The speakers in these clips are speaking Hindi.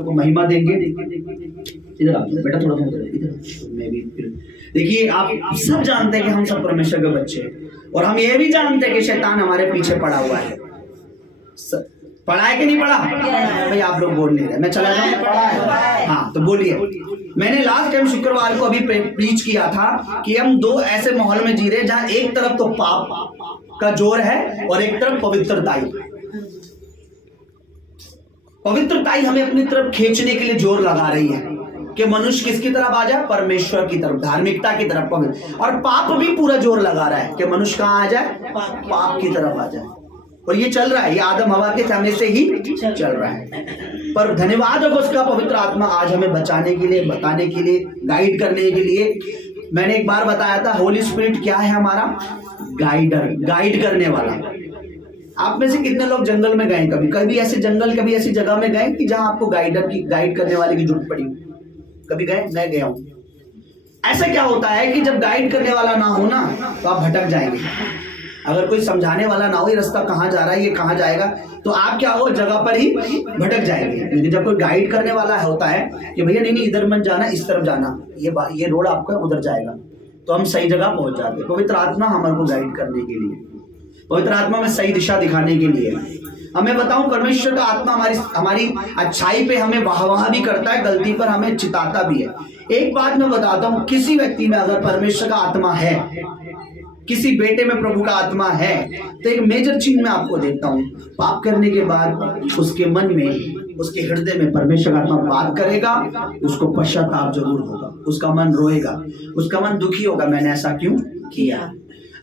को महिमा देंगे। इधर आप बेटा, थोड़ा सा इधर। मैं भी फिर देखिए, आप सब जानते हैं कि हम सब परमेश्वर के बच्चे हैं, और हम ये भी जानते हैं कि शैतान हमारे पीछे पड़ा हुआ है। पढ़ा है कि नहीं पढ़ा? भाई आप लोग बोल नहीं रहे, मैं चला जाऊं? हाँ तो बोलिए। मैंने लास्ट टाइम शुक्रवार को अभी प्रीच किया था कि हम दो ऐसे माहौल में जी रहे जहां एक तरफ तो पाप का जोर है और एक तरफ पवित्रताई। पवित्रताई हमें अपनी तरफ खींचने के लिए जोर लगा रही है कि मनुष्य किसकी तरफ आ जाए? परमेश्वर की तरफ, धार्मिकता की तरफ, पवित्र। और पाप भी पूरा जोर लगा रहा है कि मनुष्य कहां आ जाए? पाप की तरफ आ जाए। और ये चल रहा है, ये आदम हवा के समय से ही चल रहा है। पर धन्यवाद है उसका पवित्र आत्मा आज हमें बचाने के लिए, बताने के लिए, गाइड करने के लिए। मैंने एक बार बताया था होली स्पिरिट क्या है? हमारा गाइडर, गाइड करने वाला। आप में से कितने लोग जंगल में गए? कभी ऐसे जंगल, कभी ऐसी जगह में गए कि जहां आपको गाइड करने वाले की जरूरत पड़ी? कभी गए? मैं गया हूं। ऐसा क्या होता है कि जब गाइड करने वाला ना हो ना, तो आप भटक जाएंगे। अगर कोई समझाने वाला ना हो, ये रास्ता कहाँ जा रहा है, ये कहाँ जाएगा, तो आप क्या हो, जगह पर ही भटक जाएंगे। लेकिन जब कोई गाइड करने वाला होता है कि भैया नहीं इधर मत जाना, इस तरफ जाना, ये रोड आपका उधर जाएगा, तो हम सही जगह पहुंच जाते हैं। पवित्र आत्मा हमारे को गाइड करने के लिए, पवित्र आत्मा में सही दिशा दिखाने के लिए। हमें बताऊं, परमेश्वर का आत्मा हमारी अच्छाई पे हमें वाह भी करता है, गलती पर हमें चिताता भी है। एक बात मैं बताता हूं, किसी व्यक्ति में अगर परमेश्वर का आत्मा है, किसी बेटे में प्रभु का आत्मा है, तो एक मेजर चीज मैं आपको देता हूं, पाप करने के बाद उसके मन में, उसके हृदय में परमेश्वर का आत्मा बात करेगा, उसको पश्चाताप जरूर होगा, उसका मन रोएगा, उसका मन दुखी होगा, मैंने ऐसा क्यों किया।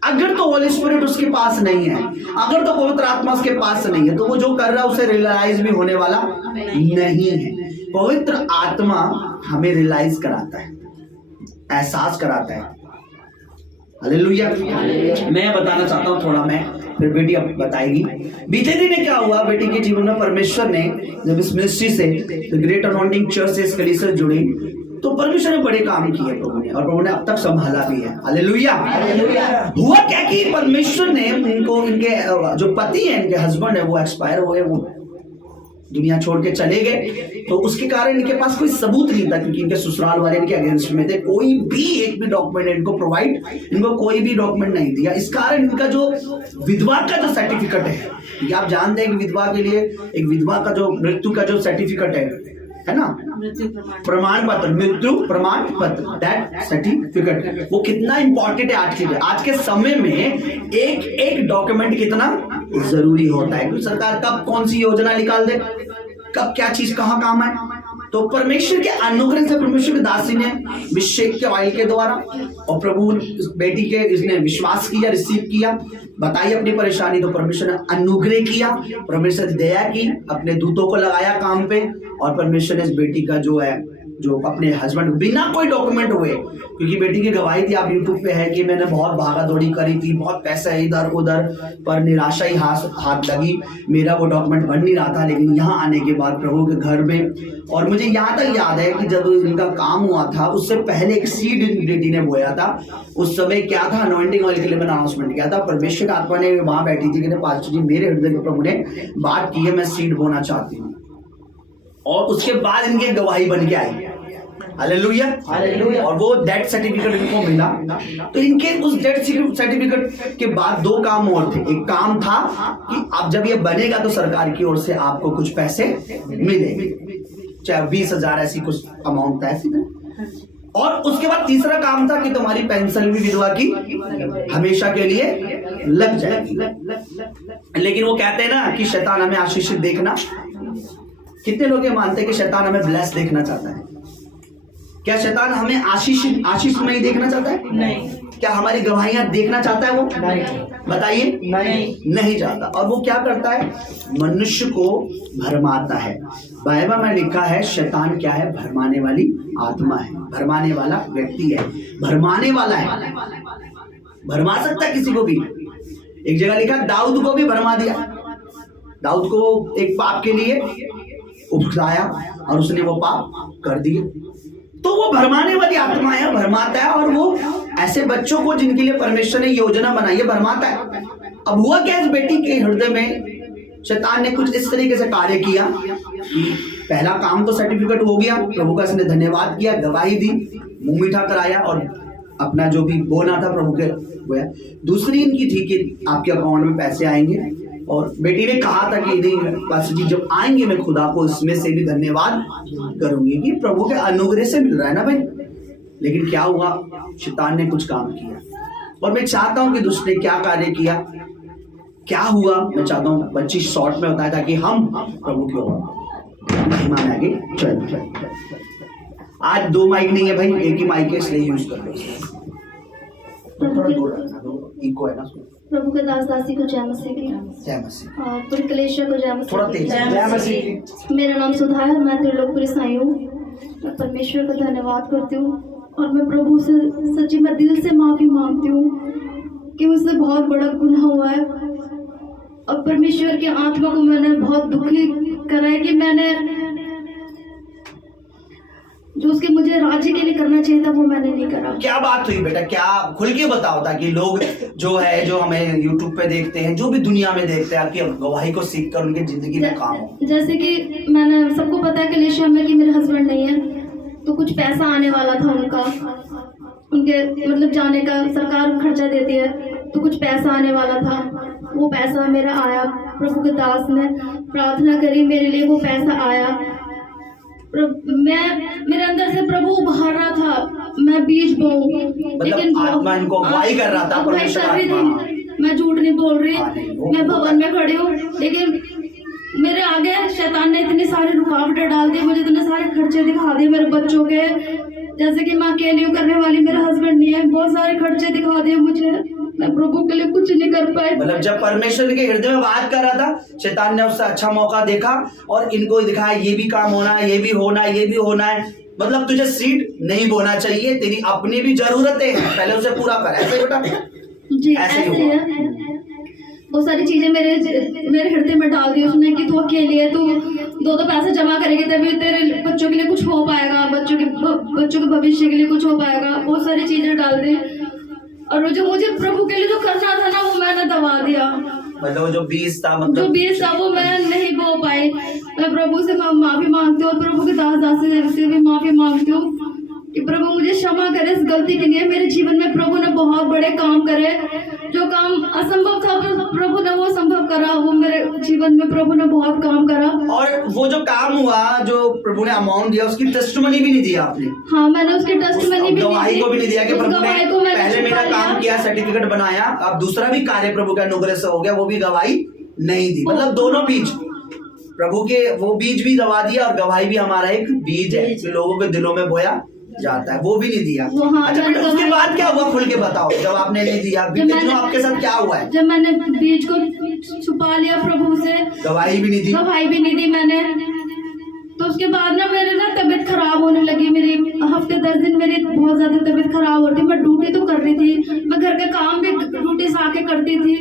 अगर तो होली स्पिरिट उसके पास नहीं है, अगर तो पवित्र आत्मा उसके पास नहीं है, तो वो जो कर रहा है उसे रियलाइज भी होने वाला नहीं है। पवित्र आत्मा हमें रियलाइज कराता है, एहसास कराता है। हालेलुया। मैं बताना चाहता हूँ थोड़ा, मैं फिर बेटी अब बताएगी। बीते दिन क्या हुआ बेटी के जीवन में, परमेश्वर ने जब इस मिनिस्ट्री से, ग्रेट अनॉइंटिंग चर्च से, इस कलीसिया से जुड़ी, तो परमेश्वर ने बड़े काम किए प्रभु ने, और प्रभु ने अब तक संभाला भी है। हालेलुया। हुआ क्या कि परमेश्वर ने इनको, इनके जो पति है, इनके हस्बैंड है, वो एक्सपायर हुए, वो दुनिया छोड़ के चले गए। तो उसके कारण इनके पास कोई सबूत नहीं था, क्योंकि इनके ससुराल वाले इनके अगेंस्ट में थे। कोई भी एक भी डॉक्यूमेंट इनको प्रोवाइड, इनको कोई भी डॉक्यूमेंट नहीं दिया। इस कारण इनका जो विधवा का जो सर्टिफिकेट है, ये आप जानते हैं कि विधवा के लिए एक विधवा का जो मृत्यु का जो सर्टिफिकेट है ना, प्रमाण पत्र, मृत्यु प्रमाण पत्र, दैट सर्टिफिकेट, वो कितना इंपॉर्टेंट है आज के समय में। एक डॉक्यूमेंट कितना जरूरी होता है, क्योंकि सरकार कब कौन सी योजना निकाल दे, कब क्या चीज कहाँ काम है। तो परमेश्वर के अनुग्रह से, परमेश्वर के दासी ने अभिषेक के ऑयल के द्वारा, और प्रभु बेटी के इसने विश्वास किया, रिसीव किया, बताई अपनी परेशानी, तो परमेश्वर ने अनुग्रह किया, परमेश्वर ने दया की, अपने दूतों को लगाया काम पे, और परमेश्वर ने इस बेटी का जो है, जो अपने हस्बैंड बिना कोई डॉक्यूमेंट हुए, क्योंकि बेटी की गवाही थी, आप यूट्यूब पे है कि मैंने बहुत भागा दौड़ी करी थी, बहुत पैसा इधर उधर, पर निराशा ही हाथ लगी, मेरा वो डॉक्यूमेंट बन नहीं रहा था। लेकिन यहाँ आने के बाद प्रभु के घर में, और मुझे यहाँ तक याद है कि जब इनका काम हुआ था, उससे पहले एक सीड बेटी ने बोया था। उस समय क्या था, अनॉइंटिंग ऑयल के लिए मैंने अनाउंसमेंट किया था, परमेश्वर आत्मा ने वहां बैठी थी, कहते पास्टर जी मेरे हृदय में प्रभु ने बात की है, मैं सीड बोना चाहती हूँ, और उसके बाद इनकी गवाही बन के आई। हालेलुया। और वो डेथ सर्टिफिकेट इनको मिला। तो इनके उस डेथ सर्टिफिकेट के बाद दो काम और थे। एक काम था कि अब जब ये बनेगा तो सरकार की ओर से आपको कुछ पैसे मिलेंगे, चाहे 20,000 ऐसी कुछ अमाउंट था ऐसी। और उसके बाद तीसरा काम था कि तुम्हारी पेंशन भी विधवा की हमेशा के लिए लग जाएगी। लेकिन वो कहते हैं ना कि शैतान हमें आशीषित देखना, कितने लोग ये मानते हैं कि शैतान हमें ब्लेस देखना चाहता है? क्या शैतान हमें आशीष नहीं देखना चाहता है? नहीं। क्या हमारी गवाहियां देखना चाहता है वो? नहीं। बताइए, नहीं चाहता। और वो क्या करता है? मनुष्य को भरमाता है। बाइबल में लिखा है शैतान क्या है? भरमाने वाली आत्मा है, भरमाने वाला व्यक्ति है, भरमाने वाला है, भरमा सकता है किसी को भी। एक जगह लिखा दाऊद को भी भरमा दिया, दाऊद को एक पाप के लिए उकसाया और उसने वो पाप कर दिए। तो वो भरमाने वाली आत्मा है, भरमाता है, और वो ऐसे बच्चों को जिनके लिए परमेश्वर ने योजना बनाई है भरमाता है। अब हुआ क्या, इस बेटी के हृदय में शैतान ने कुछ इस तरीके से कार्य किया कि पहला काम तो सर्टिफिकेट हो गया, प्रभु का इसने धन्यवाद किया, गवाही दी, मुंह मीठा कराया और अपना जो भी बोना था प्रभु के वो है। दूसरी इनकी थी कि आपके अकाउंट में पैसे आएंगे और बेटी ने कहा था कि नहीं पास्टर जी जब आएंगे मैं खुदा को इसमें से भी धन्यवाद करूंगी कि प्रभु के अनुग्रह से मिल रहा है ना भाई। लेकिन क्या हुआ, शैतान ने कुछ काम किया और मैं चाहता हूं कि दुष्ट ने क्या कार्य किया, क्या हुआ, मैं चाहता हूं बच्ची शॉर्ट में बताया ताकि हम प्रभु की ओर मेहमान आगे चल। आज 2 माइक नहीं है भाई, एक ही माइक है इसलिए यूज कर लो। इको है ना। प्रभु के दास दासी को जय मसीह की। जय मसीह। और पूरी कलीसिया को जय मसीह थोड़ा की। तेज जय मसीह। मेरा नाम सुधा है, मैं त्रिलोकपुरी साई हूँ। मैं परमेश्वर का धन्यवाद करती हूँ और मैं प्रभु से सच्ची मैं दिल से माफी मांगती हूँ कि मुझसे बहुत बड़ा गुनाह हुआ है और परमेश्वर की आत्मा को मैंने बहुत दुखी करा है कि मैंने जो उसके मुझे राज्य के लिए करना चाहिए था वो मैंने नहीं करा। क्या बात हुई बेटा, क्या खुल के बताओ ताकि लोग जो है जो हमें YouTube पे देखते हैं, जो भी दुनिया में देखते हैं, आपकी गवाही को सीख कर उनकी जिंदगी में काम हो। जैसे कि मैंने सबको पता है कलीसिया में कि मेरे हस्बैंड नहीं है, तो कुछ पैसा आने वाला था उनका, उनके मतलब जाने का सरकार खर्चा देती है, तो कुछ पैसा आने वाला था। वो पैसा मेरा आया, प्रभु के दास ने प्रार्थना करी मेरे लिए, वो पैसा आया। मैं मेरे अंदर से प्रभु उभार रहा था, मैं बीज बोऊं, लेकिन आत्मा इनको अगुवाई कर रहा था, परमेश्वर आत्मा। मैं झूठ नहीं बोल रही, मैं भवन में खड़ी हूँ, लेकिन मेरे आगे शैतान ने इतनी सारी रुकावटें डाल दी, मुझे इतने सारे खर्चे दिखा दिए मेरे बच्चों के, जैसे कि मैं अकेली हूँ करने वाली, मेरा हस्बैंड नहीं है, बहुत सारे खर्चे दिखा दिए मुझे, मैं प्रभु के लिए कुछ नहीं कर पाई। मतलब जब परमेश्वर के हृदय में बात कर रहा था, शैतान ने उससे अच्छा मौका देखा और इनको दिखाया ये भी काम होना है, ये भी होना है, ये भी होना है। मतलब तुझे सीड नहीं बोना चाहिए, तेरी अपनी भी जरूरतें हैं, पहले उसे पूरा कर। ऐसे बेटा जी ऐसे ही है। बहुत सारी चीजें मेरे हृदय में डाल दी उसने कि तू अकेली है, तू 2 पैसे जमा करेगी तभी तेरे बच्चों के लिए कुछ हो पाएगा, बच्चों के भविष्य के लिए कुछ हो पाएगा। बहुत सारी चीजें डाल दी और जो मुझे प्रभु के लिए जो करना था ना वो मैंने दबा दिया। मतलब जो बीज था, मतलब जो बीज था वो मैं नहीं बो पाई। मैं प्रभु से माफी मांगती हूँ और प्रभु के दास दासी से भी माफी मांगती हूँ कि प्रभु मुझे क्षमा करे इस गलती के लिए। मेरे जीवन में प्रभु ने बहुत बड़े काम करे, जो काम असंभव था प्रभु ने वो संभव करा, वो मेरे जीवन में प्रभु ने बहुत काम करा। और वो जो काम हुआ, जो प्रभु ने अमाउंट दिया, उसकी टेस्टिमनी भी नहीं दिया आपने। हाँ मैंने उसकी टेस्टिमनी भी गवाही को भी नहीं दिया कि प्रभु ने पहले मेरा काम किया, सर्टिफिकेट बनाया, अब दूसरा भी कार्य प्रभु के अनुग्रह से हो गया, वो भी गवाही नहीं दी। मतलब दोनों बीज प्रभु के, वो बीज भी दबा दिया और गवाही भी हमारा एक बीज है जो लोगों के दिलों में बोया जाता है, वो भी नहीं दिया। हाँ, अच्छा बेटा उसके बाद क्या हुआ, खुल के बताओ। जब आपने नहीं दिया, आपके साथ क्या हुआ है? जब मैंने बीज को छुपा लिया प्रभु से, गवाही भी नहीं दी, गवाही भी नहीं दी मैंने, तो उसके बाद ना मेरे ना तबीयत खराब होने लगी। मेरी हफ्ते 10 दिन मेरी बहुत ज्यादा तबीयत खराब हो रही थी। मैं ड्यूटी तो कर रही थी, मैं घर का काम भी ड्यूटी से आके करती थी,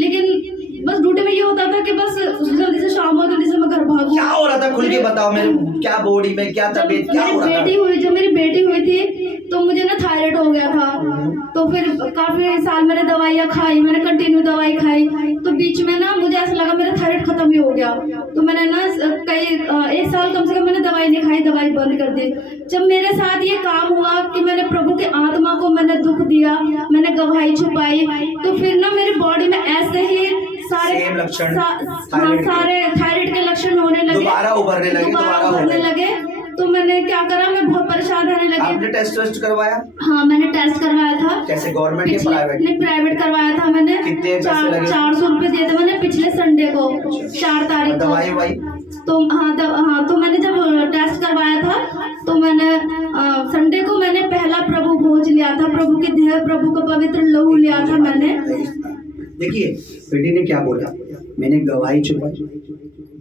लेकिन बस ड्यूटी में ये होता था कि बस जल्दी से शाम हो, जल्दी से मैं घर भागूं। क्या हो रहा था खुल के बताओ, मेरे क्या बॉडी में क्या तबीयत क्या हो रहा था? जब मेरी बेटी हुई थी तो मुझे ना थायराइड हो गया था, तो फिर काफी साल मैंने दवाइयाँ खाई, मैंने कंटिन्यू दवाई खाई, तो बीच में ना मुझे ऐसा लगा मेरा थायराइड खत्म ही हो गया, तो मैंने ना 1 साल कम से कम मैंने दवाई नहीं खाई, दवाई बंद कर दी। जब मेरे साथ ये काम हुआ कि मैंने प्रभु के आत्मा को मैंने दुख दिया, मैंने गवाही छुपाई, तो फिर ना मेरी बॉडी में ऐसे ही सारे थायराइड के लक्षण होने लगे, दोबारा उभरने लगे। तो मैंने क्या करा, मैं बहुत परेशान रहने लगी। आपने टेस्ट करवाया? हाँ मैंने टेस्ट करवाया था। कैसे, गवर्नमेंट या प्राइवेट? नहीं प्राइवेट करवाया था मैंने। कितने पैसे लगे? 400 रुपए दिए थे मैंने पिछले संडे को, 4 तारीख को। दवाई वाई तो हाँ तो मैंने जब टेस्ट करवाया था तो मैंने संडे को मैंने पहला प्रभु भोज लिया था, प्रभु के देह, प्रभु का पवित्र लहू लिया था मैंने। देखिए बेटी ने क्या बोला, मैंने गवाही छुपाई,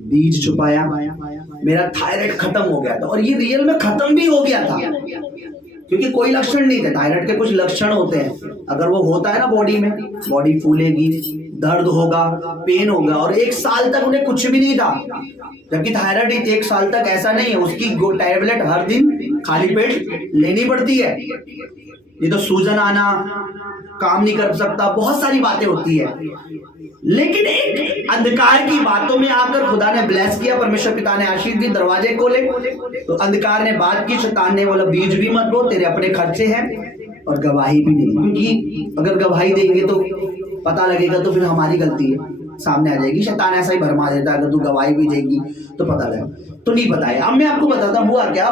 बीज छुपाया, मेरा थायराइड खत्म हो गया था, और ये रियल में खत्म भी हो गया था, क्योंकि कोई लक्षण नहीं थे। थायराइड के कुछ लक्षण होते हैं, अगर वो होता है ना बॉडी में, बॉडी फूलेगी, दर्द होगा, पेन होगा, और 1 साल तक उन्हें कुछ भी नहीं था। जबकि थायराइड 1 साल तक ऐसा नहीं है, उसकी टैबलेट हर दिन खाली पेट लेनी पड़ती है, नहीं तो सूजन आना, काम नहीं कर सकता, बहुत सारी बातें होती है। लेकिन एक अंधकार की बातों में आकर खुदा ने ब्लेस किया, परमेश्वर पिता ने आशीष दी, दरवाजे खोले, तो अंधकार ने बात की, शैतान ने बोला बीज भी मत बो, तेरे अपने खर्चे हैं और गवाही भी नहीं, क्योंकि अगर गवाही देंगे तो पता लगेगा तो फिर हमारी गलती है सामने आ जाएगी। शैतान ऐसा ही भरमा देता है, अगर तू गवाही भी देगी तो पता लगेगा, तो नहीं बताया। अब मैं आपको बताता हुआ क्या,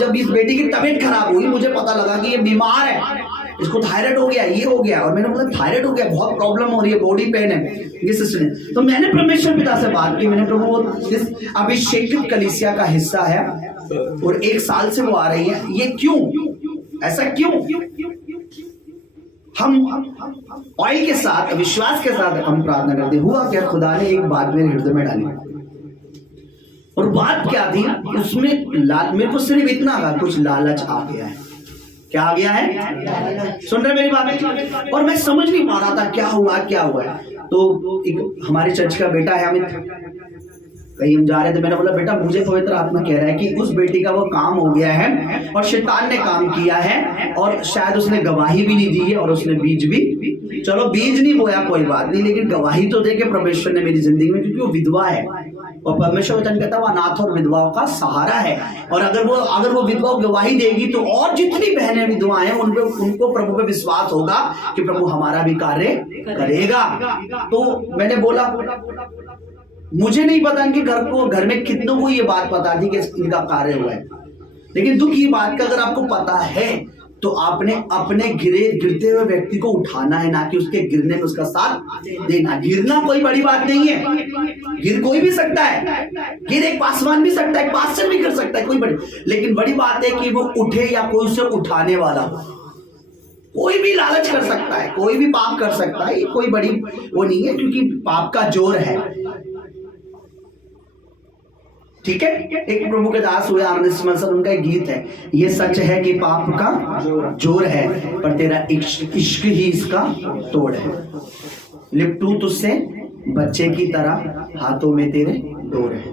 जब इस बेटी की तबीयत खराब हुई, मुझे पता लगा कि ये बीमार है, इसको थायराइड हो गया, ये हो गया, और मैंने बोला थायराइड हो गया, बहुत प्रॉब्लम हो रही है, बॉडी पेन है ये सिस्टर ने। तो मैंने परमेश्वर पिता से बात की, मैंने प्रभु वो इस अभिषेकित कलीसिया का हिस्सा है और 1 साल से वो आ रही है, ये क्यों, ऐसा क्यों? हम ऑयल के साथ, विश्वास के साथ हम प्रार्थना करते। हुआ क्या, खुदा ने एक बात मेरे हृदय में डाली, और बात क्या थी उसमें, मेरे को सिर्फ इतना था, कुछ लालच आ गया है। क्या आ गया है? सुन रहे मेरी बात? और मैं समझ नहीं पा रहा था क्या हुआ है। तो एक हमारे चर्च का बेटा है अमित, कहीं हम जा रहे थे, मैंने बोला बेटा मुझे पवित्र आत्मा कह रहा है कि उस बेटी का वो काम हो गया है और शैतान ने काम किया है, और शायद उसने गवाही भी नहीं दी है, और उसने बीज भी, चलो बीज नहीं बोया कोई बात नहीं, लेकिन गवाही तो दे के परमेश्वर ने मेरी जिंदगी में, क्योंकि वो विधवा है और परमेश्वर वचन कहता है वो अनाथ और विधवाओं का सहारा है। और अगर वो विधवा गवाही देगी तो और जितनी बहनें विधवा हैं उनको प्रभु पे विश्वास होगा कि प्रभु हमारा भी कार्य करेगा। तो मैंने बोला मुझे नहीं पता इनके घर में कितनों को ये बात पता थी कि इनका कार्य हुआ है, लेकिन दुख की बात का अगर आपको पता है तो आपने अपने गिरते हुए व्यक्ति को उठाना है, ना कि उसके गिरने में उसका साथ देना। गिरना कोई बड़ी बात नहीं है, गिर कोई भी सकता है, गिर एक पासवान भी सकता है, एक पास्टर भी कर सकता है, कोई बड़ी, लेकिन बड़ी बात है कि वो उठे या कोई उसे उठाने वाला हो। कोई भी लालच कर सकता है, कोई भी पाप कर सकता है, ये कोई बड़ी वो नहीं है, क्योंकि पाप का जोर है। ठीक है, एक प्रभु के दास हुए आनंद, उनका एक गीत है, ये सच है कि पाप का जोर है पर तेरा इश्क ही इसका तोड़ है, लिपटू तुझसे बच्चे की तरह हाथों में तेरे डोर है।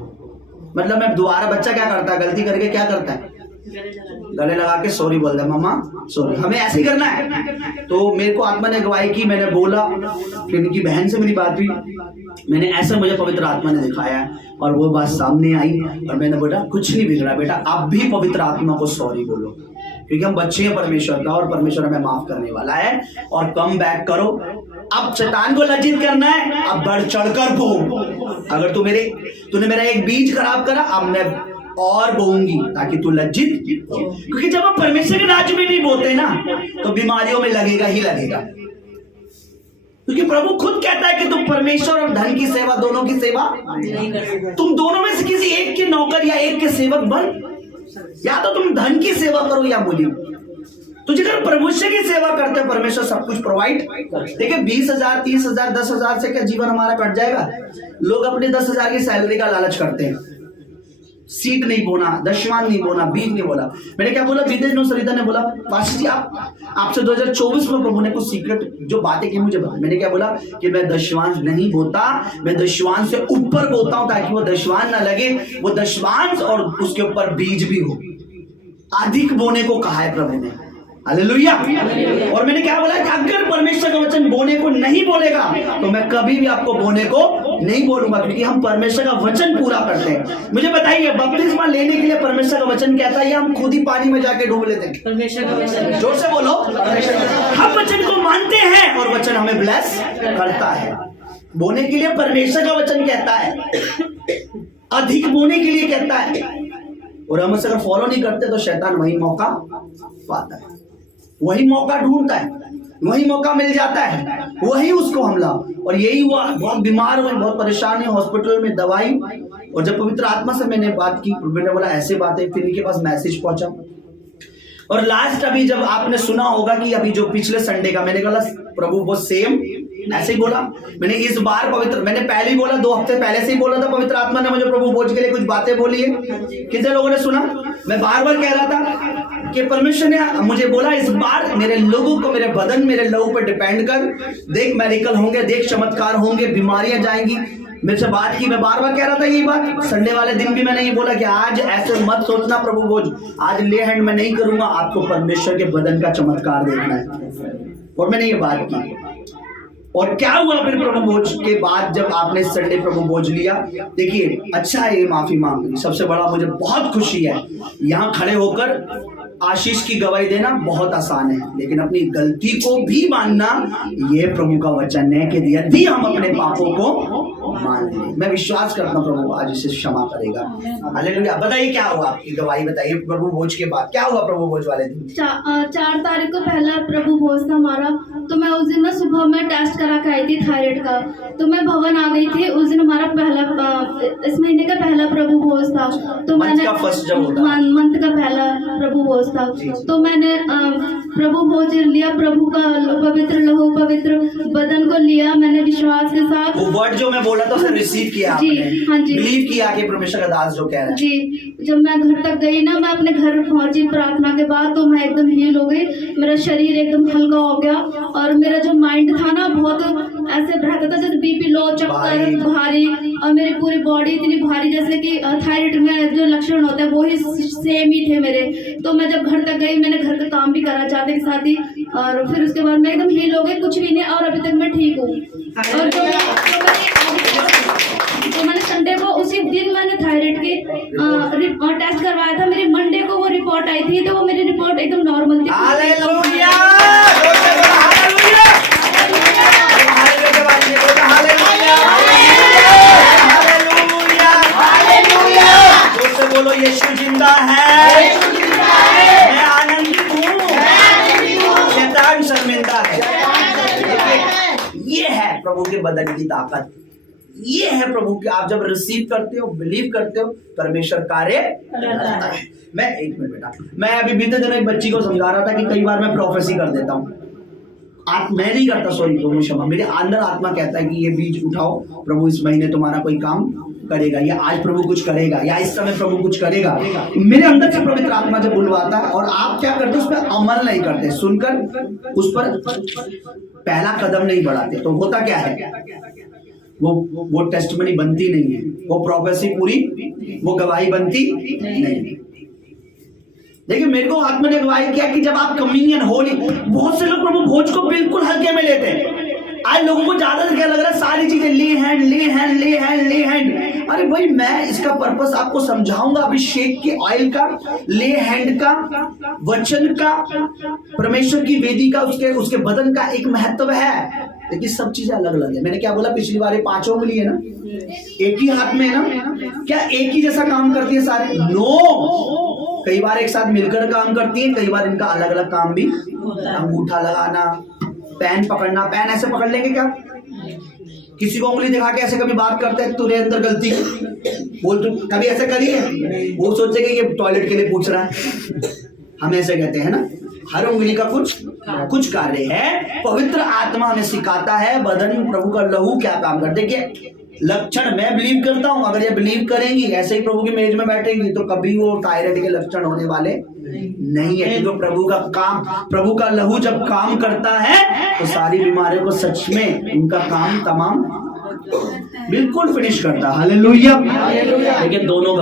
मतलब मैं दोबारा, बच्चा क्या करता है, गलती करके क्या करता है, गले लगा के सॉरी बोलता है, मम्मा सॉरी, हमें ऐसे ही करना है। तो मेरे को आत्मा ने गवाही की, मैंने बोला, फिर इनकी बहन से मेरी बात हुई, मैंने ऐसा, मुझे पवित्र आत्मा ने दिखाया और वो बात सामने आई, और मैंने बोला कुछ नहीं बिगड़ा बेटा, आप भी पवित्र आत्मा को सॉरी बोलो, क्योंकि हम बच्चे हैं परमेश्वर का और परमेश्वर हमें माफ करने वाला है। और कम बैक करो, अब शैतान को लज्जित करना है, अब बढ़ चढ़कर बो। अगर तूने मेरा एक बीज खराब करा, अब मैं और बोऊंगी ताकि तू लज्जित, क्योंकि जब हम परमेश्वर के राज्य में नहीं बोते ना तो बीमारियों में लगेगा ही लगेगा, क्योंकि प्रभु खुद कहता है कि तुम परमेश्वर और धन की सेवा, दोनों की सेवा तुम दोनों में से किसी एक के नौकर या एक के सेवक बन, या तो तुम धन की सेवा करो या मुझे। तो जिधर परमेश्वर की सेवा करते हैं परमेश्वर सब कुछ प्रोवाइड। देखिए 20,000 30,000 10,000 से क्या जीवन हमारा कट जाएगा? लोग अपने 10,000 की सैलरी का लालच करते हैं, सीट नहीं बोना, दशवान नहीं बोना, बीज नहीं बोला। मैंने क्या बोला, विदेश नो सरिता ने बोला पास्टर जी आपसे 2024 में प्रभु ने कुछ सीक्रेट जो बातें की मुझे बता। मैंने क्या बोला कि मैं दशवांश नहीं बोता, मैं दशवांश से ऊपर बोता हूं ताकि वो दशवान ना लगे, वो दशवांश और उसके ऊपर बीज भी हो। अधिक बोने को कहा है प्रभु ने, हालेलुया। और मैंने क्या बोला कि अगर परमेश्वर का वचन बोने को नहीं बोलेगा तो मैं कभी भी आपको बोने को नहीं बोलूंगा, क्योंकि हम परमेश्वर का वचन पूरा करते हैं। मुझे बताइए बपतिस्मा लेने के लिए परमेश्वर का वचन कहता है या हम खुद ही पानी में जाके डूब लेते हैं? परमेश्वर का वचन, जोर से बोलो। हम वचन को मानते हैं और वचन हमें ब्लेस करता है। बोने के लिए परमेश्वर का वचन कहता है, अधिक बोने के लिए कहता है, और हम उसे अगर फॉलो नहीं करते तो शैतान वही मौका पाता है, वही मौका ढूंढता है, वही मौका मिल जाता है, वही उसको हमला। और यही हुआ, बहुत बीमार हुए, बहुत परेशान है, हॉस्पिटल में दवाई। और जब पवित्र आत्मा से मैंने बात की, मैंने बोला ऐसे बातें, फिर इनके पास मैसेज पहुंचा। और लास्ट अभी जब आपने सुना होगा कि अभी जो पिछले संडे का, मैंने कहा प्रभु वो सेम ऐसे ही बोला मैंने। इस बार पवित्र, मैंने पहले ही बोला, 2 हफ्ते पहले से ही बोला था, पवित्र आत्मा ने मुझे प्रभु भोज के लिए कुछ बातें बोली है। कितने लोगों ने सुना? मैं बार बार कह रहा था कि परमेश्वर ने मुझे बोला इस बार मेरे लोगों को, मेरे बदन, मेरे लहू पर डिपेंड कर, देख मेरिकल होंगे, देख चमत्कार होंगे, बीमारियां जाएंगी। मेरे से बात की, मैं बार बार कह रहा था यही बात। संडे वाले दिन भी मैंने ये बोला कि आज ऐसे मत सोचना प्रभु भोज, आज ले हैंड में नहीं करूंगा, आपको परमेश्वर के बदन का चमत्कार देखना है। और मैंने ये बात की। और क्या हुआ फिर प्रभु भोज के बाद जब आपने संडे प्रभु भोज लिया? देखिए अच्छा है ये माफी मांगनी, सबसे बड़ा मुझे बहुत खुशी है। यहाँ खड़े होकर आशीष की गवाही देना बहुत आसान है, लेकिन अपनी गलती को भी मानना ये प्रभु का वचन है कि यदि हम अपने पापों को मान लें, मैं विश्वास करता हूँ प्रभु आज इसे क्षमा करेगा। हालेलुया। बताइए क्या हुआ, आपकी गवाही बताइए प्रभु भोज के बाद क्या हुआ प्रभु भोज वाले दिन? 4 तारीख को पहला प्रभु भोज था हमारा। तो मैं उस दिन ना सुबह में टेस्ट करा के आई थी थायराइड का, तो मैं भवन आ गई थी। उस दिन हमारा इस महीने का पहला प्रभु भोज था। तो मैंने मंथ का पहला प्रभु भोज था। तो मैंने प्रभु भोज लिया, प्रभु का पवित्र लहू, पवित्र बदन को लिया मैंने विश्वास के साथ। वो वर्ड जो मैं बोला था उसे रिसीव किया आपने? जी हाँ जी, बिलीव किया कि परमेश्वर का दास जो कह रहा है। जी, जब मैं घर तक गई ना, मैं अपने घर पहुंची प्रार्थना के बाद, तो मैं एकदम हील हो गई। मेरा शरीर एकदम हल्का हो गया और मेरा जो माइंड था ना बहुत ऐसे रहता था जैसे बीपी लो, चक्कर, भारी, और मेरी पूरी बॉडी इतनी भारी जैसे कि थायराइड में जो लक्षण होते हैं वो ही सेम ही थे मेरे। तो मैं जब घर तक गई, मैंने घर का काम भी करा चाहते के साथ ही, और फिर उसके बाद मैं एकदम हील हो गई, कुछ भी नहीं, और अभी तक मैं ठीक हूँ। और तो मैंने संडे को उसी दिन मैंने थायराइड के टेस्ट करवाया था। मेरी मंडे को वो रिपोर्ट आई थी, तो वो मेरी रिपोर्ट एकदम नॉर्मल थी। हालेलुया। बोलो यीशु जिंदा है, मैं आनंदित हूँ, शैतान शर्मिंदा है। ये है प्रभु के बदन की ताकत, ये है प्रभु की। आप जब रिसीव करते हो, बिलीव करते हो, परमेश्वर कार्य करता है। मैं एक मिनट बेटा, मैं अभी बीते दिन एक बच्ची को समझा रहा था कि कई बार मैं प्रोफेसी कर देता हूँ। मैं नहीं करता, सॉरी प्रभु क्षमा, मेरे अंदर आत्मा कहता है कि ये बीज उठाओ, प्रभु इस महीने तुम्हारा कोई काम करेगा, या आज प्रभु कुछ करेगा, या इस समय प्रभु कुछ करेगा। मेरे अंदर से पवित्र आत्मा जब बुलवाता है, और आप क्या करते हो, उस पर अमल नहीं करते, सुनकर उस पर पहला कदम नहीं बढ़ाते, तो होता क्या है, वो टेस्टमनी बनती नहीं है, वो प्रोफेसी पूरी, वो गवाही बनती नहीं। देखिए मेरे को आत्मा ने गवाही किया कि जब आप कम्युनियन होली, बहुत से लोग प्रभु भोज को बिल्कुल हल्के में लेते हैं। आज लोगों को ज्यादा क्या लग रहा है, सारी चीजें ले हैंड ले हैंड ले हैंड ले हैंड। अरे भाई मैं इसका पर्पस आपको समझाऊंगा, अभिषेक के ऑयल का, ले हैंड का, वचन का, परमेश्वर की वेदी का, उसके बदन का एक महत्व है। लेकिन सब चीजें अलग अलग है। मैंने क्या बोला पिछली बार, 5 उंगली है ना, एक ही हाथ में है ना, क्या एक ही जैसा काम करती है सारे? नो, कई बार एक साथ मिलकर काम करती है, कई बार इनका अलग अलग काम भी। अंगूठा लगाना, पेन पकड़ना, पेन ऐसे पकड़ लेंगे क्या? किसी को उंगली दिखा के ऐसे कभी बात करते हैं, तुझे अंदर गलती बोल, तू कभी ऐसे करी है? वो सोचेगा ये टॉयलेट के लिए पूछ रहा है। हम ऐसे कहते हैं ना, हर उंगली का कुछ कार्य है। पवित्र आत्मा हमें सिखाता है, बदन प्रभु का लहू क्या काम कर। देखिए लक्षण मैं बिलीव करता हूं, अगर ये बिलीव करेंगी, ऐसे ही प्रभु की मेज में बैठेंगी, तो कभी वो थायराइड के लक्षण होने वाले नहीं है। क्योंकि प्रभु का काम, प्रभु का लहू जब काम करता है तो सारी बीमारियों को सच में उनका काम तमाम बिल्कुल फिनिश करता। हालेलुया। लेकिन दोनों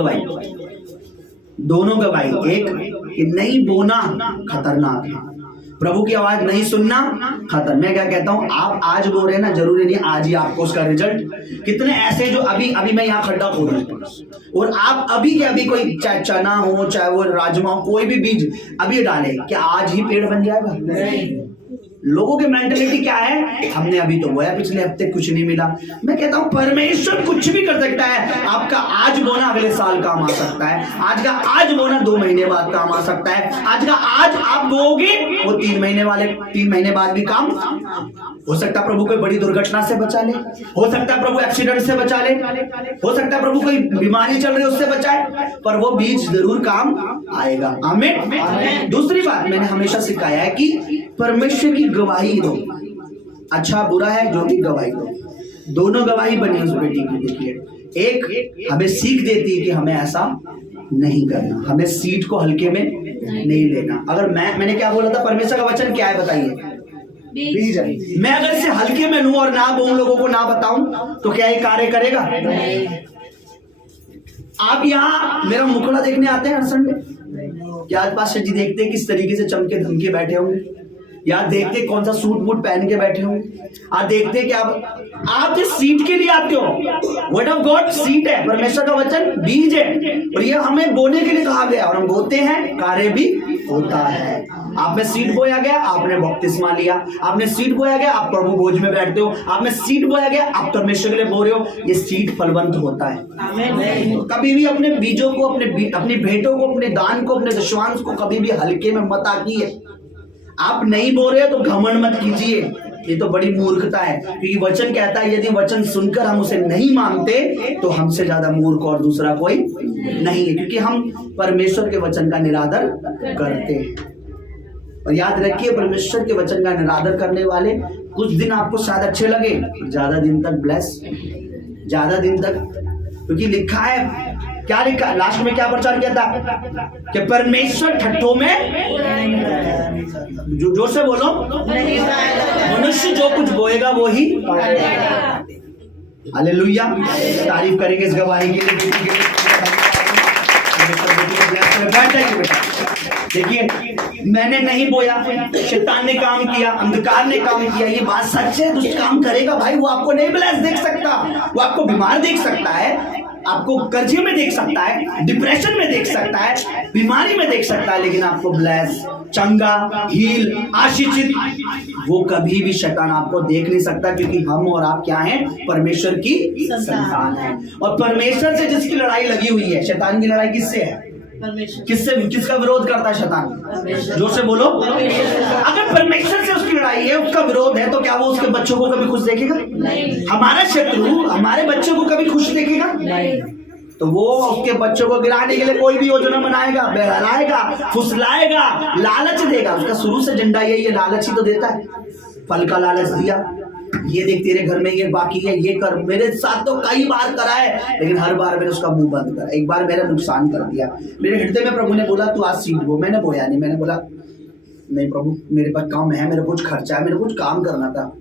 गवाही, एक कि नहीं बोना खतरनाक है, प्रभु की आवाज नहीं सुनना खतर। मैं क्या कहता हूं, आप आज बोल रहे हैं ना, जरूरी नहीं आज ही आपको उसका रिजल्ट। कितने ऐसे जो अभी मैं यहाँ खड्डा खोद रहा हूँ, और आप अभी के अभी कोई, चाहे चना हो, चाहे वो राजमा हो, कोई भी बीज अभी डाले, क्या आज ही पेड़ बन जाएगा? नहीं। लोगों की मेंटेलिटी क्या है, हमने अभी तो बोया, पिछले हफ्ते कुछ नहीं मिला। मैं कहता हूं परमेश्वर कुछ भी कर सकता है। आपका आज बोना अगले साल काम आ सकता है, आज का आज बोना 2 महीने बाद काम आ सकता है, आज का आज आप बोओगे वो 3 महीने बाद भी काम हो सकता है। प्रभु कोई बड़ी दुर्घटना से बचा ले, हो सकता है प्रभु एक्सीडेंट से बचा ले, हो सकता है प्रभु कोई बीमारी चल रही है उससे बचाए, पर वो बीज जरूर काम आएगा। आमीन। दूसरी बात मैंने हमेशा सिखाया है कि परमेश्वर की गवाही दो। अच्छा बुरा है जो भी गवाही दो, दोनों गवाही बनी उस बेटी की। देखिए, एक हमें सीख देती है कि हमें ऐसा नहीं करना, हमें सीट को हल्के में नहीं लेना। अगर मैंने क्या बोला था, परमेश्वर का वचन क्या है बताइए, बीज है। मैं अगर इसे हल्के में लूं और ना उन लोगों को ना बताऊं तो क्या ये कार्य करेगा? आप यहाँ मेरा मुखड़ा देखने आते हैं हर संडे? क्या आज पास्टर जी देखते हैं किस तरीके से चमके धमके बैठे होंगे, या देखते कौन सा सूट बूट पहन के बैठे होंगे? आप देखते क्या आप जिस सीट के लिए आते हो, वर्ड ऑफ गॉड सीट है, परमेश्वर का वचन बीज है, और ये हमें बोने के लिए कहा गया, और हम बोते हैं, कार्य भी होता है। आप में सीट बोया गया, आपने बपतिस्मा लिया, आपने सीट बोया गया, आप प्रभु भोज में बैठते हो, आप में सीट बोया गया, आप परमेश्वर के लिए बो रहे हो, ये सीट फलवंत होता है। तो कभी भी अपने बीजों को, अपनी भेंटों को, अपने दान को, अपने दशवांश को कभी भी हल्के में मत आकिए। आप नहीं बोल रहे तो घमंड मत कीजिए, ये तो बड़ी मूर्खता है, क्योंकि वचन कहता है यदि वचन सुनकर हम उसे नहीं मानते तो हमसे ज्यादा मूर्ख और दूसरा कोई नहीं है, क्योंकि हम परमेश्वर के वचन का निरादर करते हैं। और याद रखिए, परमेश्वर के वचन का निरादर करने वाले कुछ दिन आपको शायद अच्छे लगे, ज्यादा दिन तक ब्लेस, ज्यादा दिन तक, क्योंकि लिखा है, क्या लिखा लास्ट में, क्या प्रचार किया था कि परमेश्वर ठट्ठों में, जोर से बोलो, मनुष्य जो कुछ बोएगा वो ही। हालेलुया, तारीफ करेंगे इस गवाही के लिए। बैठ जाइए बेटा। देखिए, मैंने नहीं बोया, शैतान ने काम किया, अंधकार ने काम किया, ये बात सच है। दुष्ट काम करेगा भाई, वो आपको नहीं ब्लेस देख सकता, वो आपको बीमार देख सकता है, आपको कर्जे में देख सकता है, डिप्रेशन में देख सकता है, बीमारी में देख सकता है, लेकिन आपको ब्लेस, चंगा, हील, आशीषित, वो कभी भी शैतान आपको देख नहीं सकता, क्योंकि हम और आप क्या हैं? परमेश्वर की संतान हैं। और परमेश्वर से जिसकी लड़ाई लगी हुई है, शैतान की लड़ाई किससे है? किससे? किसका विरोध करता है शैतान? जोर से बोलो। अगर परमेश्वर से उसकी लड़ाई है, उसका विरोध है, तो क्या वो उसके बच्चों को कभी खुश देखेगा? नहीं। हमारा शत्रु हमारे बच्चों को कभी खुश देखेगा? नहीं। तो वो उसके बच्चों को गिराने के लिए कोई भी योजना बनाएगा, बहलाएगा, फुसलाएगा, लालच देगा। उसका शुरू से झंडा यही है, लालच ही तो देता है। फल का लालच दिया, ये देख तेरे घर में ये बाकी है, ये कर। मेरे साथ तो कई बार करा है, लेकिन हर बार मैंने उसका मुंह बंद करा। एक बार मेरा नुकसान कर दिया। मेरे हृदय में प्रभु ने बोला तू आज सीट बो। मैंने बोया नहीं, मैंने बोला नहीं प्रभु, मेरे पास काम है, मेरे कुछ खर्चा है, मेरे कुछ काम करना था,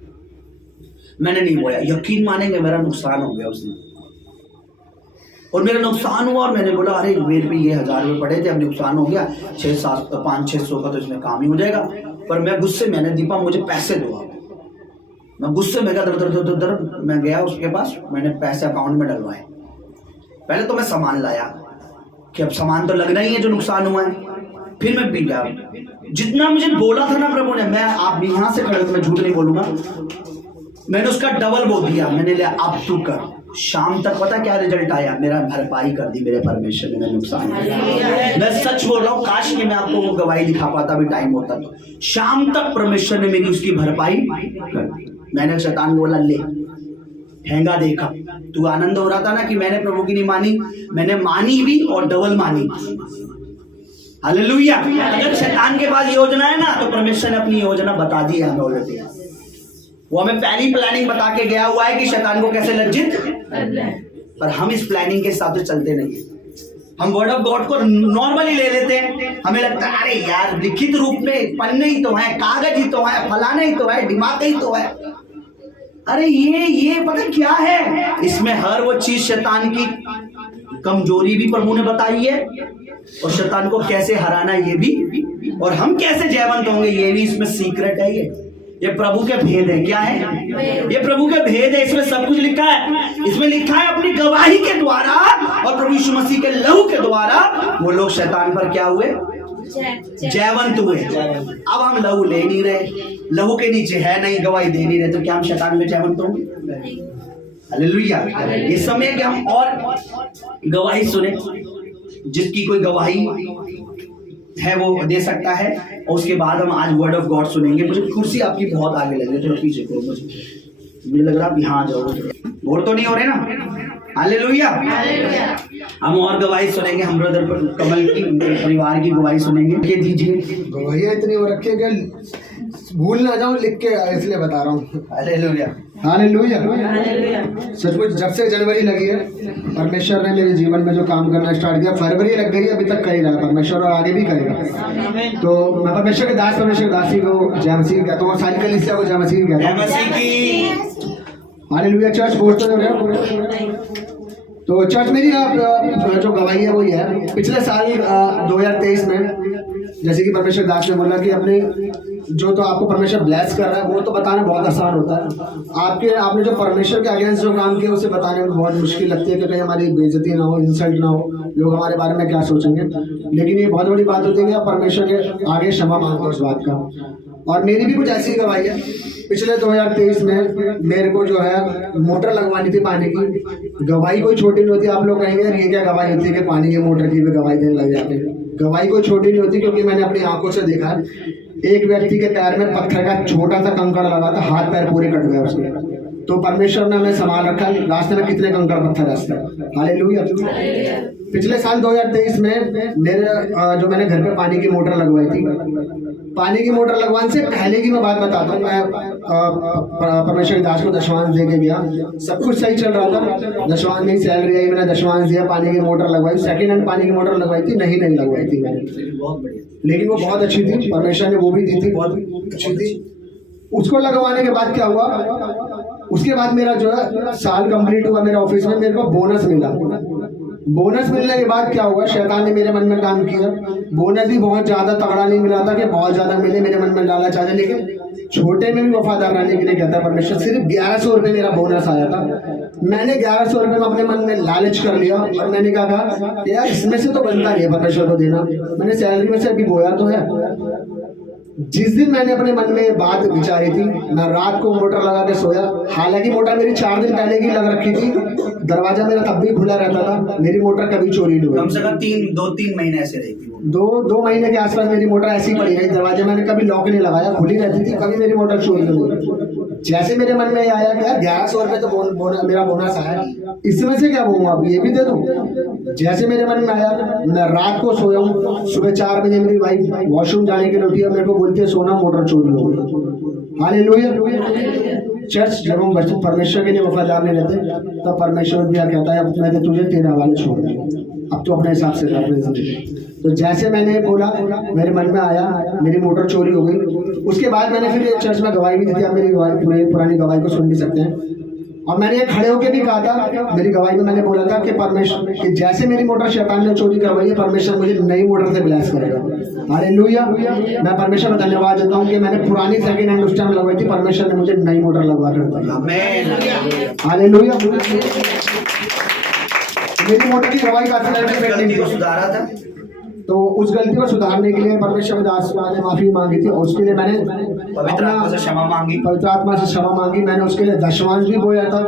मैंने नहीं बोया। यकीन मानेंगे, मेरा नुकसान हो गया उस दिन, और मेरा नुकसान हुआ। और मैंने बोला अरे मेरे पे ये 1000 रुपये पड़े थे, अब नुकसान हो गया, 500-600 का तो इसमें काम ही हो जाएगा। पर मैं गुस्से, मैंने दीपा मुझे पैसे दो। मैं गुस्से में दर मैं गया उसके पास, मैंने पैसे अकाउंट में डलवाए। पहले तो मैं सामान लाया कि अब सामान तो लगना ही है जो नुकसान हुआ है। फिर मैं पी गया, जितना मुझे बोला था ना प्रभु ने, मैं आप यहाँ से खड़े, मैं झूठ नहीं बोलूंगा, मैंने उसका डबल बोल दिया। मैंने लिया अब तू कर। शाम तक पता क्या रिजल्ट आया? मेरा भरपाई कर दी मेरे परमेश्वर ने, मेरा नुकसान। मैं सच बोल रहा हूँ, काश कि मैं आपको वो गवाही दिखा पाता, भी टाइम होता तो। शाम तक परमेश्वर ने मेरी उसकी भरपाई कर दी। मैंने शैतान बोला ले ठेंगा देखा। तू आनंद हो रहा था ना कि मैंने प्रभु की नहीं मानी, मैंने मानी भी और डबल मानी। हालेलुया। अगर शैतान के पास योजना है ना, तो परमेश्वर ने अपनी योजना बता दी है हमें ऑलरेडी। वो हमें पहली प्लानिंग बता के गया हुआ है कि शैतान को कैसे लज्जित, पर हम इस प्लानिंग के हिसाब से चलते नहीं। हम वर्ड ऑफ गॉड को नॉर्मली ले लेते हैं। हमें लगता है अरे यार लिखित रूप में पन्ने ही तो है, कागज ही तो है, फलाना ही तो है, दिमाग ही तो है। अरे ये पता क्या है? इसमें हर वो चीज शैतान की कमजोरी भी प्रभु ने बताई है, और शैतान को कैसे हराना ये भी, और हम कैसे जयवंत होंगे ये भी इसमें सीक्रेट है। ये प्रभु के भेद है। क्या है? ये प्रभु के भेद है। इसमें सब कुछ लिखा है। इसमें लिखा है अपनी गवाही के द्वारा और प्रभु यीशु मसीह के लहू के द्वारा वो लोग शैतान पर क्या हुए? जयवंत हुए। अब हम लहू ले नहीं रहे, लहू के नीचे है नहीं, गवाही दे नहीं रहे, तो क्या हम शैतान में जयवंत होंगे? हालेलुया। ये समय कि हम और गवाही सुने, जिसकी कोई गवाही है वो दे सकता है, और उसके बाद हम आज वर्ड ऑफ गॉड सुनेंगे। मुझे कुर्सी आपकी बहुत आगे लग रही है, थोड़ा पीछे करो, मुझे लग रहा है आप यहाँ जाओ। बोर तो नहीं हो रहे ना? हालेलुया। हम और गवाही सुनेंगे, हम ब्रदर कमल की परिवार की गवाही सुनेंगे। ये दीजिए। गवाहियाँ इतनी हो रखी है कि भूल ना जाऊं लिख के, इसलिए बता रहा हूँ। हालेलुया। हालेलुया। सचमुच जब से जनवरी लगी है परमेश्वर ने मेरे जीवन में जो काम करना स्टार्ट किया, फरवरी लग गई अभी तक कर ही रहा है परमेश्वर और आगे भी करेगा। तो मैं परमेश्वर के दास, परमेश्वर के दासी को जय मसीह कहता हूँ और सारी कलीसिया को जय मसीह कहता हूँ। हालेलुया। चर्च पहुंचते हो तो चर्च मेरी जो गवाही है वो ये है, पिछले साल 2023 में जैसे कि परमेश्वर दास ने बोला कि अपने जो तो आपको परमेश्वर ब्लेस कर रहा है वो तो बताना बहुत आसान होता है, आपने जो परमेश्वर के अगेंस्ट जो काम किया उसे बताने में बहुत मुश्किल लगती है कि कहीं हमारी बेइज्जती ना हो, इंसल्ट ना हो, लोग हमारे बारे में क्या सोचेंगे। लेकिन ये बहुत बड़ी बात होती है कि आप परमेश्वर के आगे क्षमा मांगते हो उस बात का। और मेरी भी कुछ ऐसी गवाही है। पिछले 2023 में मेरे को जो है मोटर लगवानी थी पानी की। गवाही कोई छोटी नहीं होती। आप लोग कहेंगे ये क्या गवाही होती है कि पानी की मोटर की भी गवाही देने लग जाते हैं। गवाही कोई छोटी नहीं होती, क्योंकि मैंने अपनी आंखों से देखा है एक व्यक्ति के पैर में पत्थर का छोटा सा कंकड़ लगा था, हाथ पैर पूरे कट गए उसके। तो परमेश्वर ने हमें संभाल रखा। रास्ते में कितने कंकड़ पत्थर रास्ते। हालेलुया। पिछले साल 2023 में मेरे जो मैंने घर पे पानी की मोटर लगवाई थी, पानी की मोटर लगवाने से पहले की मैं बात बताता हूँ। मैं परमेश्वर के दास को दशवांश दे के गया, सब कुछ सही चल रहा था। दशवांश मेरी सैलरी आई, मैंने दशवांश दिया, पानी की मोटर लगवाई। सेकेंड हैंड पानी की मोटर लगवाई थी, नहीं लगवाई थी मैंने, लेकिन वो बहुत अच्छी थी। परमेश्वर ने वो भी दी थी, बहुत अच्छी थी। उसको लगवाने के बाद क्या हुआ, उसके बाद मेरा जो है साल कंप्लीट हुआ मेरे ऑफिस में, मेरे को बोनस मिला। बोनस मिलने के बाद क्या हुआ, शैतान ने मेरे मन में काम किया। बोनस भी बहुत ज्यादा तगड़ा नहीं मिला था कि बहुत ज्यादा मिले, मेरे मन में लालच आ जाए, लेकिन छोटे में भी वफादार रहने के लिए कहता है परमेश्वर। सिर्फ 1100 रुपये मेरा बोनस आया था। मैंने 1100 रुपये में अपने मन में लालच कर लिया और मैंने कहा कि यार इसमें से तो बनता नहीं है परमेश्वर को देना, मैंने सैलरी में से अभी बोया तो है। जिस दिन मैंने अपने मन में बात विचारी थी, मैं रात को मोटर लगा के सोया। हालांकि मोटर मेरी 4 दिन पहले की लग रखी थी, दरवाजा मेरा तब भी खुला रहता था, मेरी मोटर कभी चोरी नहीं हुई। कम से कम 2-3 महीने ऐसे रही थी। दो महीने के आसपास मेरी मोटर ऐसी पड़ी रही, दरवाजे मैंने कभी लॉक नहीं लगाया, खुली रहती थी, कभी मेरी मोटर चोरी नहीं हुई। जैसे मेरे मन में आया कि यार 1100 रुपये तो मेरा बोनस आया, इसमें से क्या बोलूँ आप, ये भी दे दूँ। जैसे मेरे मन में आया, मैं रात को सोया हूँ, सुबह 4 बजे मेरी वाइफ वॉशरूम जाने के लिए उठी है, मेरे को बोलती है सोना मोटर चोरी हो गई। हालेलुया। चर्च जब हम परमेश्वर के लिए वफादार नहीं रहते तब परमेश्वर भी कहता है अब मैंने तुझे तेरे हवाले छोड़ दिया, अब तो अपने हिसाब से कर। तो जैसे मैंने बोला मेरे मन में आया, मेरी मोटर चोरी हो गई। उसके बाद मैंने फिर चर्च में गवाही भी दी थी, आप मेरी पुरानी गवाही को सुन भी सकते हैं। और मैंने ये खड़े होकर भी कहा था, मेरी गवाही में मैंने बोला था कि परमेश्वर कि जैसे मेरी मोटर शैतान ने चोरी करवाई है, परमेश्वर मुझे नई मोटर से ब्लेस करेगा। हालेलुया। मैं परमेश्वर को धन्यवाद देता हूँ कि मैंने पुरानी सेकंड हैंड उस टाइम लगवाई थी, परमेश्वर ने मुझे नई मोटर लगवा कर दी। हालेलुया। मेरी मोटर की गवाही का सुधारा था, तो उस गलती को सुधारने के लिए परमेश्वर दास ने माफी मांगी थी और उसके लिए मैंने पवित्र आत्मा से क्षमा मांगी। पवित्र आत्मा से क्षमा मांगी। मैंने उसके लिए दशवांश भी बोया था,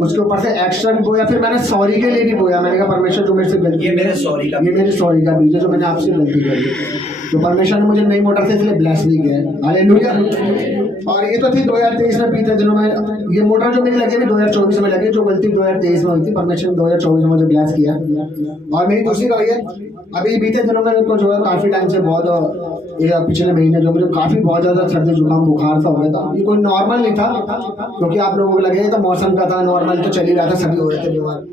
उसके ऊपर से एक्स्ट्रा भी बोया, फिर मैंने सॉरी के लिए भी बोया। मैंने कहा परमेश्वर जो मेरे से गलती, ये मेरे सॉरी का बीज है जो मैंने आपसे गलती कर दी। तो परमेश्वर ने मुझे नई मोटर से इसलिए ब्लेस भी किया है। हालेलुया। और ये तो थी 2023 में, बीते दिनों में ये मोटर जो मेरी लगी 2024 में लगी, जो गलती 2023 में हुई थी, परमेश्वर ने 2024 में मुझे ब्लेस किया। और मेरी दूसरी गवाही है, अभी बीते दिनों में मेरे को जो है काफ़ी टाइम से बहुत पिछले महीने जो मुझे काफ़ी बहुत ज़्यादा सर्दी जुकाम बुखार सा हो गया था। ये कोई नॉर्मल नहीं था, क्योंकि आप लोगों को लगे तो मौसम का था, नॉर्मल तो चल ही रहा था, सभी हो रहे थे बीमार।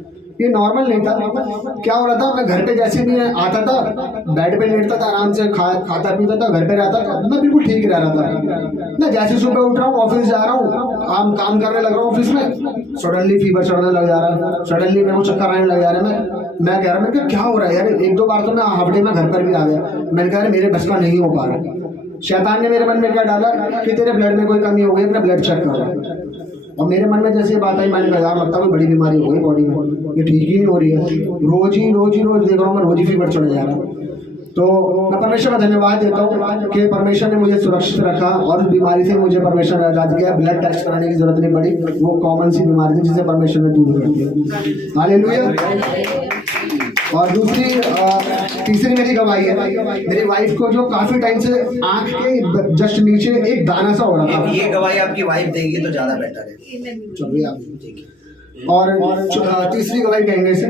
ये नॉर्मल नहीं था। क्या हो रहा था, मैं घर पे जैसे भी आता था, बेड पे लेटता था, आराम से खाता पीता था, घर पे रहता था, मैं बिल्कुल ठीक रह रहा था। मैं जैसे सुबह उठ रहा हूँ, ऑफिस जा रहा हूँ, काम करने लग रहा हूँ ऑफिस में, सडनली फीवर चढ़ने लग जा रहा है, सडनली मेरे को चक्कर आने लग जा रहा है। मैं कह रहा मैं क्या हो रहा है यार, 1-2 बार तो मैं हफ्ते में घर पर भी आ गया। मैंने कहा मेरे बस का नहीं हो पा रहा। शैतान ने मेरे मन में क्या डाला कि तेरे ब्लड में कोई कमी हो गई, अपना ब्लड चेक कर। और मेरे मन में जैसे ये बात आई, मैंने कहा यार लगता है कोई बड़ी बीमारी हो गई बॉडी में, ये ठीक ही नहीं हो रही है। रोज देख रहा हूँ मैं, रोज ही फीवर चढ़ जा रहा है। तो मैं परमेश्वर का धन्यवाद देता हूँ कि परमेश्वर ने मुझे सुरक्षित रखा और उस बीमारी से मुझे परमेश्वर ने आजाद किया। ब्लड टेस्ट कराने की जरूरत नहीं पड़ी, वो कॉमन सी बीमारी थी जिसे परमेश्वर ने दूर कर दिया। हालेलुया। और तीसरी मेरी गवाही है, मेरी वाइफ को जो काफी टाइम से आंख के जस्ट नीचे एक दाना सा हो रहा था। ये गवाही आपकी वाइफ देगी तो ज्यादा बेटर है। चलिए आप और तीसरी गवाही कहेंगे इसे,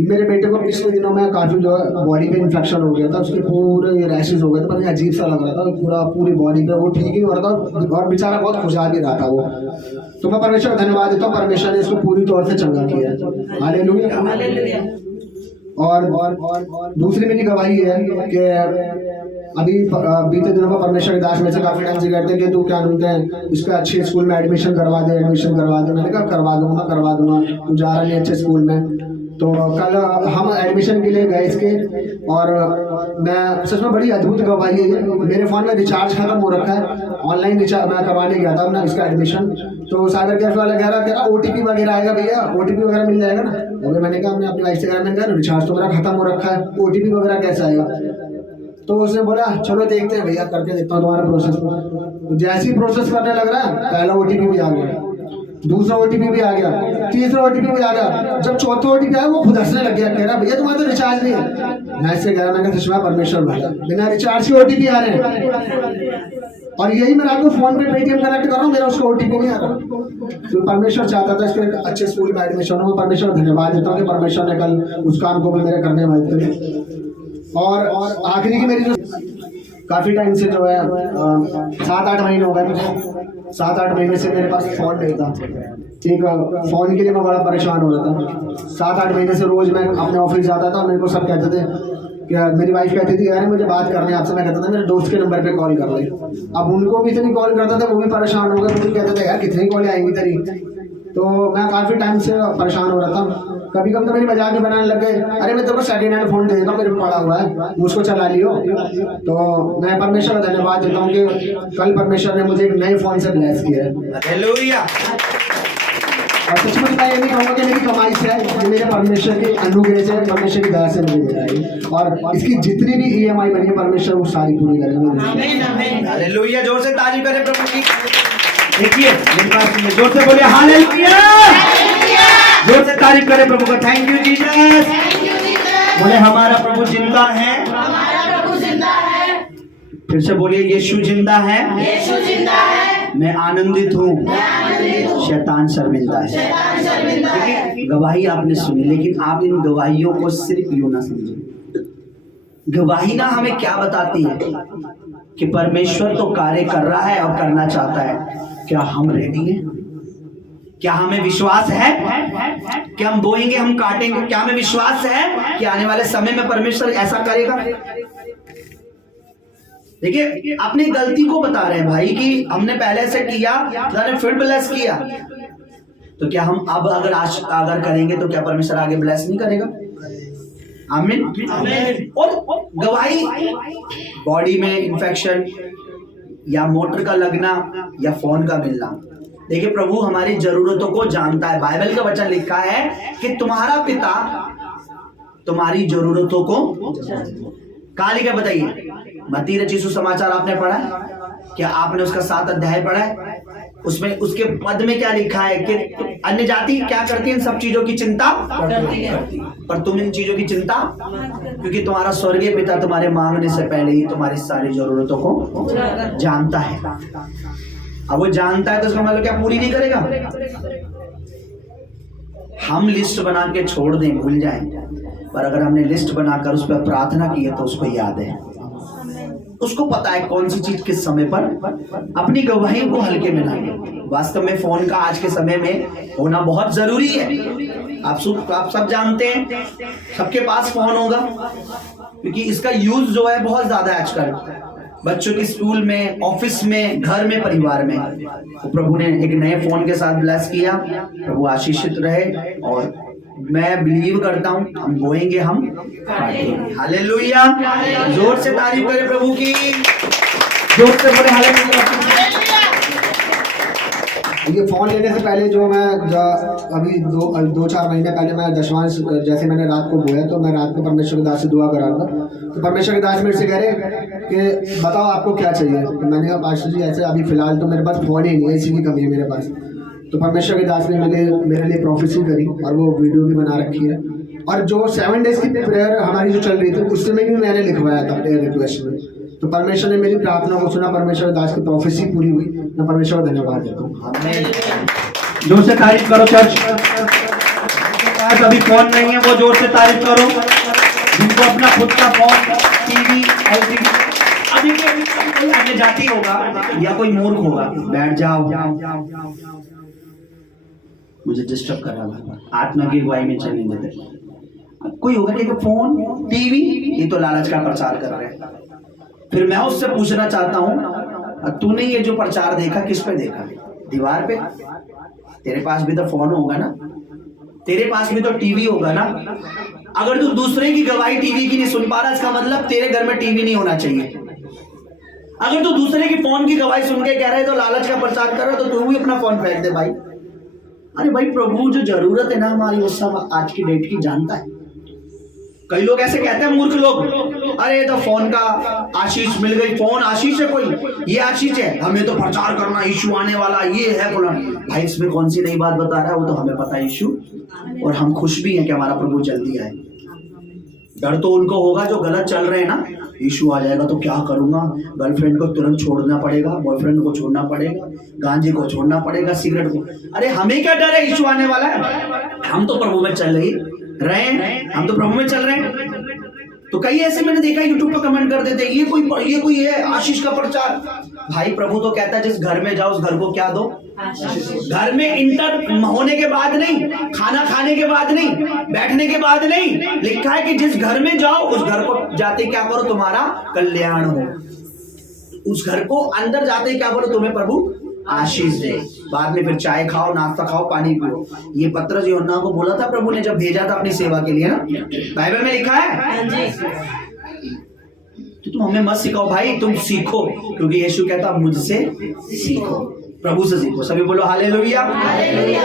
मेरे बेटे को पिछले दिनों में काफ़ी जो है बॉडी पे इन्फेक्शन हो गया था, उसके पूरे रैशेज हो गए थे, पता नहीं अजीब सा लग रहा था पूरा पूरी बॉडी पे, वो ठीक ही हो रहा था और बेचारा बहुत खुशहाल भी रहा था वो। तो मैं परमेश्वर का धन्यवाद देता हूँ, परमेश्वर ने इसको पूरी तौर से चंगा किया है। हालेलुया। और दूसरी मेरी गवाही है कि अभी बीते दिनों में परमेश्वर के दास में से काफी टाइम से कहते हैं कि तू क्या बोलते हैं उसका अच्छे स्कूल में एडमिशन करवा दे। मैंने कहा करवा दूंगा, तू जा रहा नहीं अच्छे स्कूल में। तो कल हम एडमिशन के लिए गए इसके, और मैं सच में बड़ी अद्भुत गवाही है। मेरे फ़ोन में रिचार्ज खत्म हो रखा है, ऑनलाइन रिचार्ज मैं करवाने गया था अपना इसका एडमिशन, तो सागर कैफे वाला कह रहा OTP वगैरह आएगा भैया, OTP वगैरह मिल जाएगा ना। अभी मैंने कहा, हमने अपनी वाइफ से कहा, मैंने कहा रिचार्ज तो मेरा खत्म हो रखा है, OTP वगैरह कैसे आएगा। तो उसने बोला चलो देखते हैं भैया, करके देखता हूँ तुम्हारा प्रोसेस। तो जैसे ही प्रोसेस करने लग रहा है, पहला OTP भी आ गया, दूसरा OTP भी आ गया, तीसरा OTP भी आ गया। जब चौथा OTP आया वो खुद हंसने लग गया, कह रहा भैया तुम्हारा तो रिचार्ज नहीं है। मैं इससे कह रहा, मैंने सुषमा परमेश्वर भैया बिना रिचार्ज के OTP आ रहे हैं, और यही मैं आपको फोन पे पेटीएम कनेक्ट कर रहा हूँ, मेरा उसको OTP नहीं आ रहा। तो परमेश्वर चाहता था इसके अच्छे स्कूल में एडमिशन हो। परमेश्वर धन्यवाद देता हूँ कि परमेश्वर ने कल उस काम को भी मेरे करने में मदद करी। और आखिरी की मेरी जो काफ़ी टाइम से जो है 7-8 महीने हो गए मुझे, 7-8 महीने से मेरे पास फ़ोन नहीं था। ठीक है, फ़ोन के लिए मैं बड़ा परेशान हो रहा था। 7-8 महीने से रोज़ मैं अपने ऑफिस जाता था, मेरे को सब कहते थे कि मेरी वाइफ कहती थी यार मुझे बात करनी है आपसे। मैं कहता था मेरे दोस्त के नंबर पे कॉल कर ले। अब उनको भी इतनी कॉल करता था, वो भी परेशान हो गए, मुझे कहते थे यार कितनी कॉल आएंगी तेरी। तो मैं काफ़ी टाइम से परेशान हो रहा था। कभी कभी तो मेरी मजाक भी बनाने लग गए, अरे मैं तेरे को सेकेंड हैंड फोन दे देता हूँ, मेरे को पड़ा हुआ है, उसको चला लियो। तो मैं परमेश्वर का धन्यवाद देता हूँ कि कल परमेश्वर ने मुझे एक नए फोन से ब्लेस किया है। हालेलुया। और सचमुच मैं ये नहीं कहूँगा कि मेरी कमाई से है, ये मेरे परमेश्वर की अनुग्रह से, परमेश्वर की दया से मुझे मिला है। और इसकी जितनी भी EMI बनी है परमेश्वर वो सारी पूरी करेगा। हालेलुया। जोर से तारीफ करें प्रभु की। देखिए मेरे पास जोर से बोलिए हालेलुया। जोर से तारीफ करें प्रभु का। Thank you Jesus. बोले हमारा प्रभु जिंदा है, फिर से बोलिए यीशु जिंदा है, मैं आनंदित हूँ, शैतान शर्मिंदा है। देखिए गवाही आपने सुनी, लेकिन आप इन गवाहियों को सिर्फ यूं ना समझें। गवाही ना हमें क्या बताती है कि परमेश्वर तो कार्य कर रहा है और करना चाहता है। क्या हम रेडी हैं? क्या हमें विश्वास है कि हम बोएंगे हम काटेंगे? क्या हमें विश्वास है कि आने वाले समय में परमेश्वर ऐसा करेगा? देखिए अपनी गलती को बता रहे हैं भाई कि हमने पहले से किया, ने फिर ब्लेस किया, तो क्या हम अब अगर करेंगे तो क्या परमेश्वर आगे ब्लेस नहीं करेगा? आमीन। और गवाही बॉडी में इन्फेक्शन या मोटर का लगना या फोन का मिलना, देखिए प्रभु हमारी जरूरतों को जानता है। बाइबल का वचन लिखा है कि तुम्हारा पिता तुम्हारी जरूरतों को कहाँ लिखा बताइए? मत्ती रचित सुसमाचार आपने पढ़ा है क्या? आपने उसका 7 अध्याय पढ़ा है? उसमें उसके पद में क्या लिखा है कि अन्य जाति क्या करती है? इन सब चीजों की चिंता करती है, पर तुम इन चीजों की चिंता, क्योंकि तुम्हारा स्वर्गीय पिता तुम्हारे मांगने से पहले ही तुम्हारी सारी जरूरतों को जानता है। अब वो जानता है तो उसका मतलब क्या पूरी नहीं करेगा? हम लिस्ट बना के छोड़ दें, भूल जाएं, पर अगर हमने लिस्ट बनाकर उस पर प्रार्थना की है तो उसको याद है, उसको पता है कौन सी चीज किस समय पर। अपनी गवाही को हल्के में ना लें। वास्तव में फोन का आज के समय में होना बहुत जरूरी है। आप सब जानते हैं, सबके पास फोन होगा, क्योंकि इसका यूज जो है बहुत ज्यादा है आजकल, बच्चों के स्कूल में, ऑफिस में, घर में, परिवार में। तो प्रभु ने एक नए फोन के साथ ब्लेस किया। प्रभु आशीषित रहे, और मैं बिलीव करता हूँ हम बोएंगे हम काटेंगे। हालेलुया। जोर से तारीफ करें प्रभु की, जोर से बोले हालेलुया। ये फोन लेने से पहले जो मैं अभी 2-4 महीने पहले मैं दशमांश जैसे मैंने रात को बोया, तो मैं रात को परमेश्वर के दास से दुआ करा था। तो परमेश्वर के दास मेरे से कह रहे कि बताओ आपको क्या चाहिए। तो मैंने कहा पास्टर जी ऐसे अभी फिलहाल तो मेरे पास फोन ही नहीं है, इसी की कमी है मेरे पास। तो परमेश्वर के दास ने मेरे लिए प्रोफेसी करी, और वो वीडियो भी बना रखी है। और जो 7 डेज की प्रेयर हमारी जो चल रही थी उसमें भी मैंने लिखवाया था प्रेयर रिक्वेस्ट में। तो परमेश्वर ने मेरी प्रार्थना को सुना, परमेश्वर दास की प्रोफेसी पूरी हुई। मैं परमेश्वर का धन्यवाद देता हूँ। जोर से तारीफ करो चर्च। जिनके पास अभी फोन नहीं है वो जोर से तारीफ करो। जिनको अपना खुद का फोन, टीवी, एलसीडी, अभी कोई अन्य जाति होगा या कोई मूर्ख होगा, बैठ जाओ, मुझे डिस्टर्ब कर रहा है, आत्मा की अगुवाई में चलने देते। कोई होगा कि फोन, टीवी, ये तो लालच का प्रचार कर रहे हैं। फिर मैं उससे पूछना चाहता हूँ, तूने ये जो प्रचार देखा किस पे देखा? दीवार पे? तेरे पास भी तो फोन होगा ना, तेरे पास भी तो टीवी होगा ना। अगर तू दूसरे की गवाही टीवी की नहीं सुन पा रहा, इसका मतलब तेरे घर में टीवी नहीं होना चाहिए। अगर तू दूसरे की फोन की गवाही सुन के कह रहे तो लालच का प्रचार कर रहा, तो तू भी अपना फोन फेंक दे भाई। अरे भाई, प्रभु जो जरूरत है ना हमारी, वो सब आज की डेट की जानता है। कई लोग ऐसे कहते हैं, मूर्ख लोग, अरे तो फोन का आशीष मिल गई, फोन आशीष है, कोई ये आशीष है, हमें तो प्रचार करना, यीशु आने वाला, ये है बोला। भाई इसमें कौन सी नई बात बता रहा है? वो तो हमें पता है यीशु, और हम खुश भी हैं कि हमारा प्रभु जल्दी आए। डर तो उनको होगा जो गलत चल रहे हैं ना, यीशु आ जाएगा तो क्या करूंगा, गर्लफ्रेंड को तुरंत छोड़ना पड़ेगा, बॉयफ्रेंड को छोड़ना पड़ेगा, गांजे को छोड़ना पड़ेगा, सिगरेट को। अरे हमें क्या डर है, यीशु आने वाला है, हम तो प्रभु में चल रहे हैं, हम तो प्रभु में चल रहे हैं। तो कई ऐसे मैंने देखा यूट्यूब पर कमेंट कर देते, ये कोई है आशीष का प्रचार। भाई प्रभु तो कहता है जिस घर में जाओ उस घर को क्या दो? घर में इंटर होने के बाद नहीं, खाना खाने के बाद नहीं, बैठने के बाद नहीं, लिखा है कि जिस घर में जाओ उस घर को जाते क्या करो तुम्हारा कल्याण हो। उस घर को अंदर जाते क्या करो तुम्हें प्रभु आशीष दे। बाद में फिर चाय खाओ, नाश्ता खाओ, पानी पियो। ये पत्र यूहन्ना को बोला था प्रभु ने जब भेजा था अपनी सेवा के लिए ना, बाइबल में लिखा है। तो तुम हमें मत सिखाओ भाई, तुम सीखो, क्योंकि यीशु कहता मुझसे सीखो, प्रभु से सीखो। सभी बोलो हालेलुया।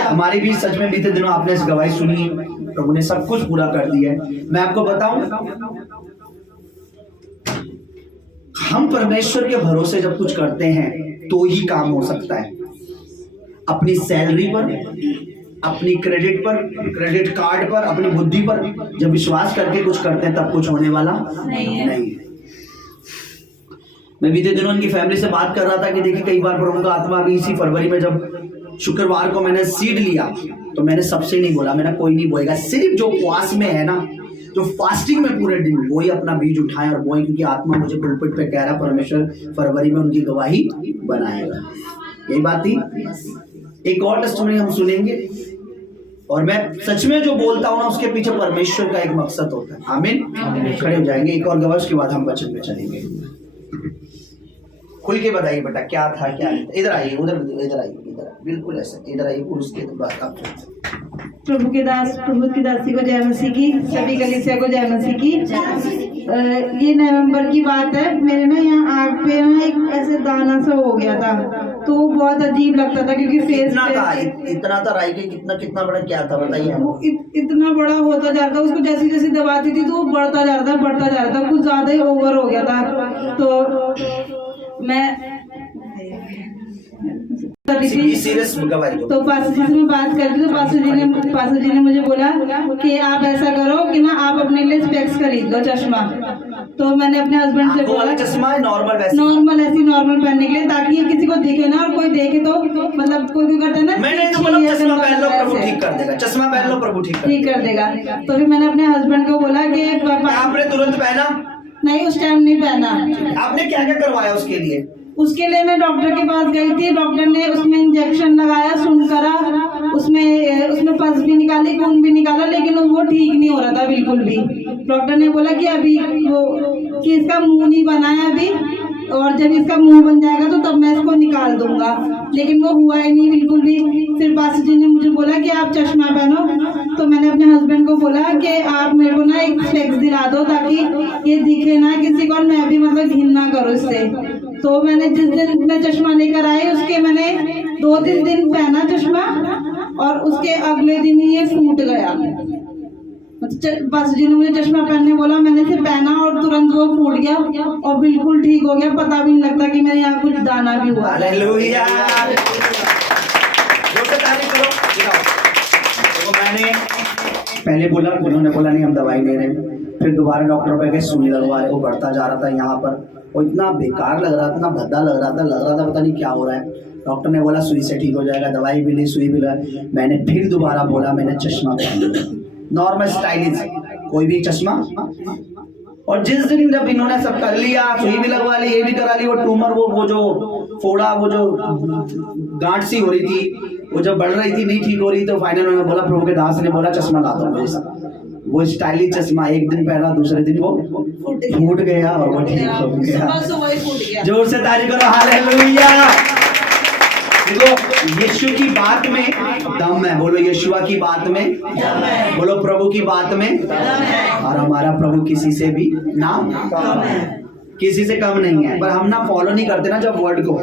हमारी भी सच में बीते दिनों आपने इस गवाही सुनी, प्रभु ने सब कुछ पूरा कर दिया है। मैं आपको बताऊं, हम परमेश्वर के भरोसे जब कुछ करते हैं तो ही काम हो सकता है। अपनी सैलरी पर, अपनी क्रेडिट पर, क्रेडिट कार्ड पर, अपनी बुद्धि पर जब विश्वास करके कुछ करते हैं तब कुछ होने वाला नहीं है। मैं बीते दिनों उनकी फैमिली से बात कर रहा था कि देखिए कई बार प्रभु का आत्मा अभी इसी फरवरी में जब शुक्रवार को मैंने सीड लिया तो मैंने सबसे नहीं बोला, मैंने कोई नहीं बोएगा, सिर्फ जो उपवास में है ना, जो फास्टिंग में पूरे दिन वही अपना बीज उठाए और बोए, क्योंकि आत्मा मुझे पुलपिट पे कह रहा परमेश्वर फरवरी में उनकी गवाही बनाएगा। यही बात थी। एक और टेस्टिमनी हम सुनेंगे, और मैं सच में जो बोलता हूँ ना उसके पीछे परमेश्वर का एक मकसद होता है। आमीन। खड़े हो जाएंगे, एक और गवाही, उसके बाद हम वचन में चलेंगे। खुल के बताइए बेटा, क्या था क्या नहीं था। इधर आइए, उधर इधर आइए, इधर बिल्कुल ऐसा, इधर आइए, उसके बाद आप प्रभु के दास, प्रभु की दासी को जय मसीह की, सभी कलीसिया को जय मसीह की। ये नवंबर की बात है, मेरे ना यहाँ आँख पे ना एक ऐसे दाना सा हो गया था, तो बहुत अजीब लगता था क्योंकि फेस इतना था राई के कितना बड़ा क्या था बताइए। वो इतना बड़ा होता जा रहा था, उसको जैसे जैसे दबाती थी तो वो बढ़ता जा रहा था, कुछ ज्यादा ही ओवर हो गया था। तो मैं तो पास्टर जी से मैं बात कर रही, तो पास्टर जी ने मुझे बोला कि आप ऐसा करो कि ना आप अपने लिए स्पेक्स खरीद लो, चश्मा। तो मैंने अपने हस्बैंड से बोला चश्मा नॉर्मल पहनने के लिए, ताकि किसी को दिखे ना, और कोई देखे तो मतलब कोई क्यों करता है ना, मैंने तो बोला चश्मा पहन लो प्रभु ठीक कर देगा, चश्मा पहन लो प्रभु ठीक कर देगा। तो फिर मैंने अपने हस्बैंड को बोला कि आपने तुरंत पहना? नहीं, उस टाइम नहीं पहना। आपने क्या क्या करवाया उसके लिए? उसके लिए मैं डॉक्टर के पास गई थी, डॉक्टर ने उसमें इंजेक्शन लगाया, सुन करा, उसमें पस भी निकाली, खून भी निकाला, लेकिन वो ठीक नहीं हो रहा था बिल्कुल भी। डॉक्टर ने बोला कि अभी कि इसका मुंह नहीं बना है अभी, और जब इसका मुंह बन जाएगा तो तब मैं इसको निकाल दूंगा, लेकिन वो हुआ ही नहीं बिल्कुल भी। फिर पास्टर जी ने मुझे बोला कि आप चश्मा पहनो, तो मैंने अपने हस्बैंड को बोला कि आप मेरे को ना एक स्पेक्स दिला दो ताकि ये दिखे ना किसी को, और मैं भी मतलब घिन ना करूँ इससे। तो मैंने जिस दिन मैं चश्मा लेकर आई, उसके मैंने 2-3 दिन पहना चश्मा, और उसके अगले दिन ही ये फूट गया। बस जी ने मुझे चश्मा पहनने बोला, मैंने इसे पहना और तुरंत वो फूट गया और बिल्कुल ठीक हो गया, पता भी नहीं लगता कि मेरे यहाँ कुछ दाना भी हुआ। हालेलुया। जोर से तारीफ करो। तो मैंने पहले बोला, उन्होंने बोला नहीं हम दवाई ले रहे हैं। फिर दोबारा डॉक्टर पे गए, सुई लगवा रहे, वो बढ़ता जा रहा था यहाँ पर, वो इतना बेकार लग रहा था, इतना भद्दा लग रहा था पता नहीं क्या हो रहा है। डॉक्टर ने बोला सुई से ठीक हो जाएगा, दवाई भी ली, सुई भी लगा। मैंने फिर दोबारा बोला, मैंने चश्मा पहन लिया, नॉर्मल स्टाइलिश कोई भी चश्मा। और जिस दिन जब इन्होंने सब कर लिया, सुई भी लगवा ली, ये भी करा ली, वो ट्यूमर वो जो फोड़ा, वो जो गांठ सी हो रही थी, वो जब बढ़ रही थी नहीं ठीक हो रही, तो फाइनल उन्होंने बोला, प्रभु के दास ने बोला चश्मा ला दो मुझे सब। वो स्टाइलिश चश्मा एक दिन पहना, दूसरे दिन वो फूट गया और वो ठीक हो गया। जोर से तारीफ करो, हालेलुया। देखो यीशु की बात में दम है, बोलो यीशुआ की बात में, बोलो प्रभु की बात में। और हमारा प्रभु किसी से भी ना किसी से कम नहीं है, पर हम ना फॉलो नहीं करते ना जब वर्ड को,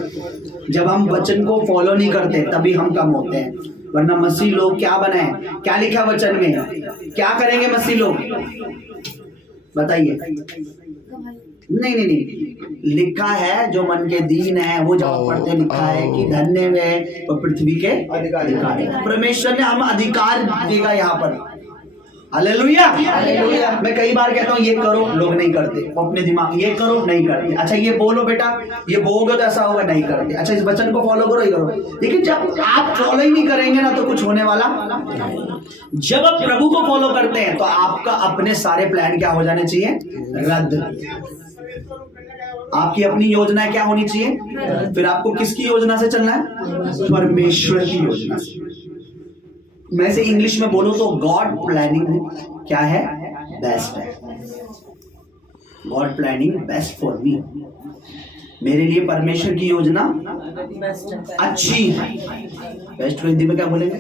जब हम वचन को फॉलो नहीं करते तभी हम कम होते हैं। वरना मसीह लोग क्या बनाए, क्या लिखा वचन में, क्या करेंगे मसीह लोग बताइए? नहीं, लिखा है जो मन के दीन है वो जब पढ़ते लिखा है कि धन्य वे वो पृथ्वी के अधिकारी। परमेश्वर ने हम अधिकार देगा यहाँ पर, हालेलुया। मैं कई बार कहता हूँ ये करो, लोग नहीं करते, अपने दिमाग ये करो नहीं करते। अच्छा ये बोलो बेटा, ये बोलोगे तो ऐसा होगा, नहीं करते। अच्छा इस वचन को फॉलो करो, ये करो। लेकिन जब आप फॉलो ही नहीं करेंगे ना तो कुछ होने वाला। जब आप प्रभु को फॉलो करते हैं तो आपका अपने सारे प्लान क्या हो जाने चाहिए, रद्द। आपकी अपनी योजना क्या होनी चाहिए? फिर आपको किसकी योजना से चलना है? परमेश्वर की योजना से। मैं से इंग्लिश में बोलूं तो गॉड प्लानिंग क्या है? बेस्ट है। God planning best for me, मेरे लिए परमेश्वर की योजना अच्छी है। बेस्ट को हिंदी में क्या बोलेंगे?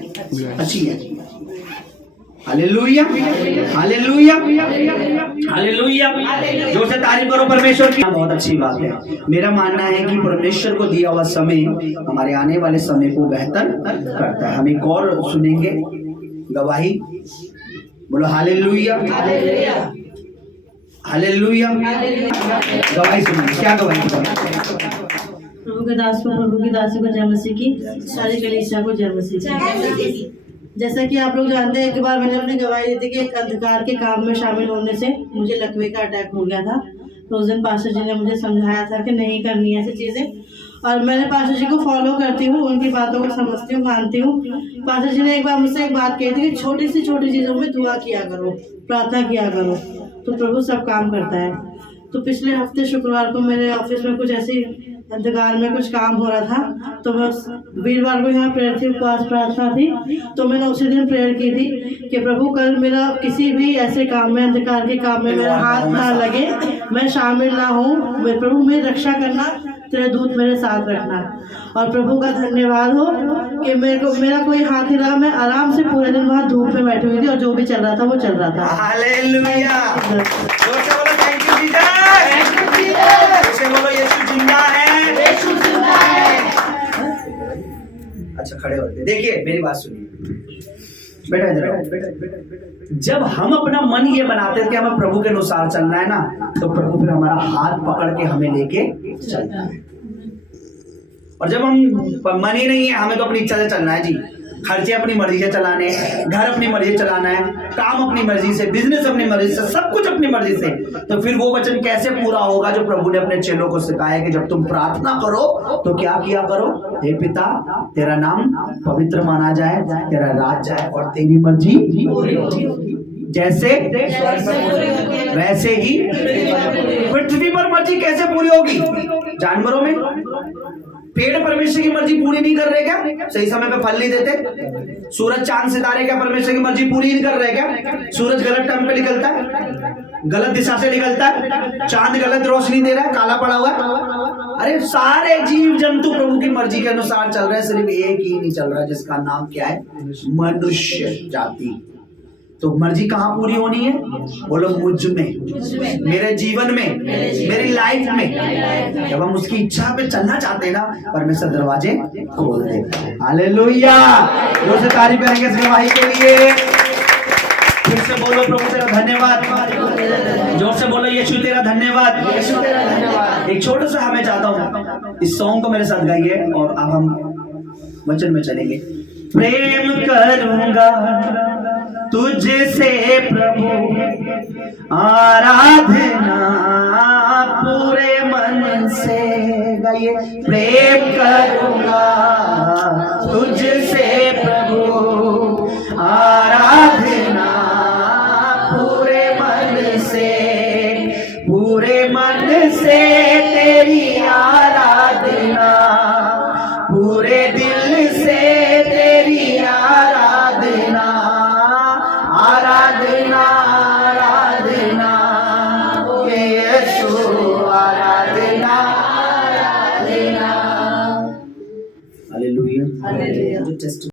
अच्छी है। Hallelujah, hallelujah, hallelujah. जोर से तारीफ करो परमेश्वर की। बहुत अच्छी बात है। मेरा मानना है कि परमेश्वर को दिया हुआ समय हमारे आने वाले समय को बेहतर करता है। हम एक और सुनेंगे गवाही, बोलो हालेलुया, हालेलुया। गवाही सुनिए, क्या गवाही? प्रभु के दास को, प्रभु की दासी को जय मसीह की, सारी कलीसिया को जय मसीह की। जैसा कि आप लोग जानते हैं, एक बार मैंने अपनी गवाही दी थी कि एक अंधकार के काम में शामिल होने से मुझे लकवे का अटैक हो गया था। तो उस दिन पास्टर जी ने मुझे समझाया था कि नहीं करनी ऐसी चीज़ें, और मैंने पास्टर जी को फॉलो करती हूँ, उनकी बातों को समझती हूँ, मानती हूँ। पास्टर जी ने एक बार मुझसे एक बात कही थी कि छोटी सी छोटी चीज़ों में दुआ किया करो, प्रार्थना किया करो, तो प्रभु सब काम करता है। तो पिछले हफ्ते शुक्रवार को मेरे ऑफिस में कुछ ऐसी अंधकार में कुछ काम हो रहा था, तो मैं वीरवार को यहाँ प्रेयर थी, उपवास प्रार्थना थी, तो मैंने उसी दिन प्रेयर की थी कि प्रभु कल मेरा किसी भी ऐसे काम में, अंधकार के काम में मेरा हाथ ना लगे, मैं शामिल ना हूँ। मैं प्रभु मेरी रक्षा करना, तेरे दूत मेरे साथ रखना। और प्रभु का धन्यवाद हो कि मेरा कोई हाथ ही लगा। मैं आराम से पूरे दिन वहाँ धूप में बैठी हुई थी और जो भी चल रहा था वो चल रहा था। हालेलुया। जोर से बोलो थैंक यू जीसस। जोर से बोलो यीशु जिंदा है, यीशु जिंदा है। अच्छा खड़े होते, देखिए मेरी बात सुनिए बेटा, इधर आओ। जब हम अपना मन ये बनाते हैं कि हमें प्रभु के अनुसार चलना है ना, तो प्रभु फिर हमारा हाथ पकड़ के हमें लेके चलता है। और जब हम मन ही नहीं है, हमें तो अपनी इच्छा से चलना है जी, खर्चे अपनी मर्जी से चलाने, घर अपनी मर्जी से चलाना है, काम अपनी मर्जी से, बिजनेस अपनी मर्जी से, सब कुछ अपनी मर्जी से, तो फिर वो वचन कैसे पूरा होगा जो प्रभु ने अपने चेलों को सिखाया कि जब तुम प्रार्थना करो तो क्या किया करो? हे पिता, तेरा नाम पवित्र माना जाए, तेरा राज जाए और तेरी मर्जी जैसे वैसे ही पृथ्वी पर मर्जी कैसे पूरी होगी? जानवरों में पेड़ परमेश्वर की मर्जी पूरी नहीं कर रहे क्या? सही समय पे फल नहीं देते। सूरज चांद सितारे क्या परमेश्वर की मर्जी पूरी नहीं कर रहे क्या? सूरज गलत टाइम पे निकलता है, गलत दिशा से निकलता है, चांद गलत रोशनी दे रहा है, काला पड़ा हुआ है। अरे सारे जीव जंतु प्रभु की मर्जी के अनुसार चल रहे हैं, सिर्फ एक ही नहीं चल रहा है जिसका नाम क्या है? मनुष्य जाति। तो मर्जी कहाँ पूरी होनी है? बोलो मुझ में, मेरे जीवन में, मेरी लाइफ में। जब हम उसकी इच्छा पे चलना चाहते हैं ना, परमेश्वर दरवाजे खोल देता है। हालेलुया। जोर से तारीफ करेंगे इस गवाही के लिए। फिर से बोलो प्रभु तेरा धन्यवाद। जोर से बोलो यीशु तेरा धन्यवाद, यीशु तेरा धन्यवाद। एक छोटा सा हमें चाहता हूँ, इस सॉन्ग को मेरे साथ गाइए और अब हम वचन में चलेंगे। प्रेम करूंगा तुझसे प्रभु आराधना पूरे मन से गाइए प्रेम करूंगा तुझसे प्रभु आराधना पूरे मन से तेरी आराधना पूरे दिल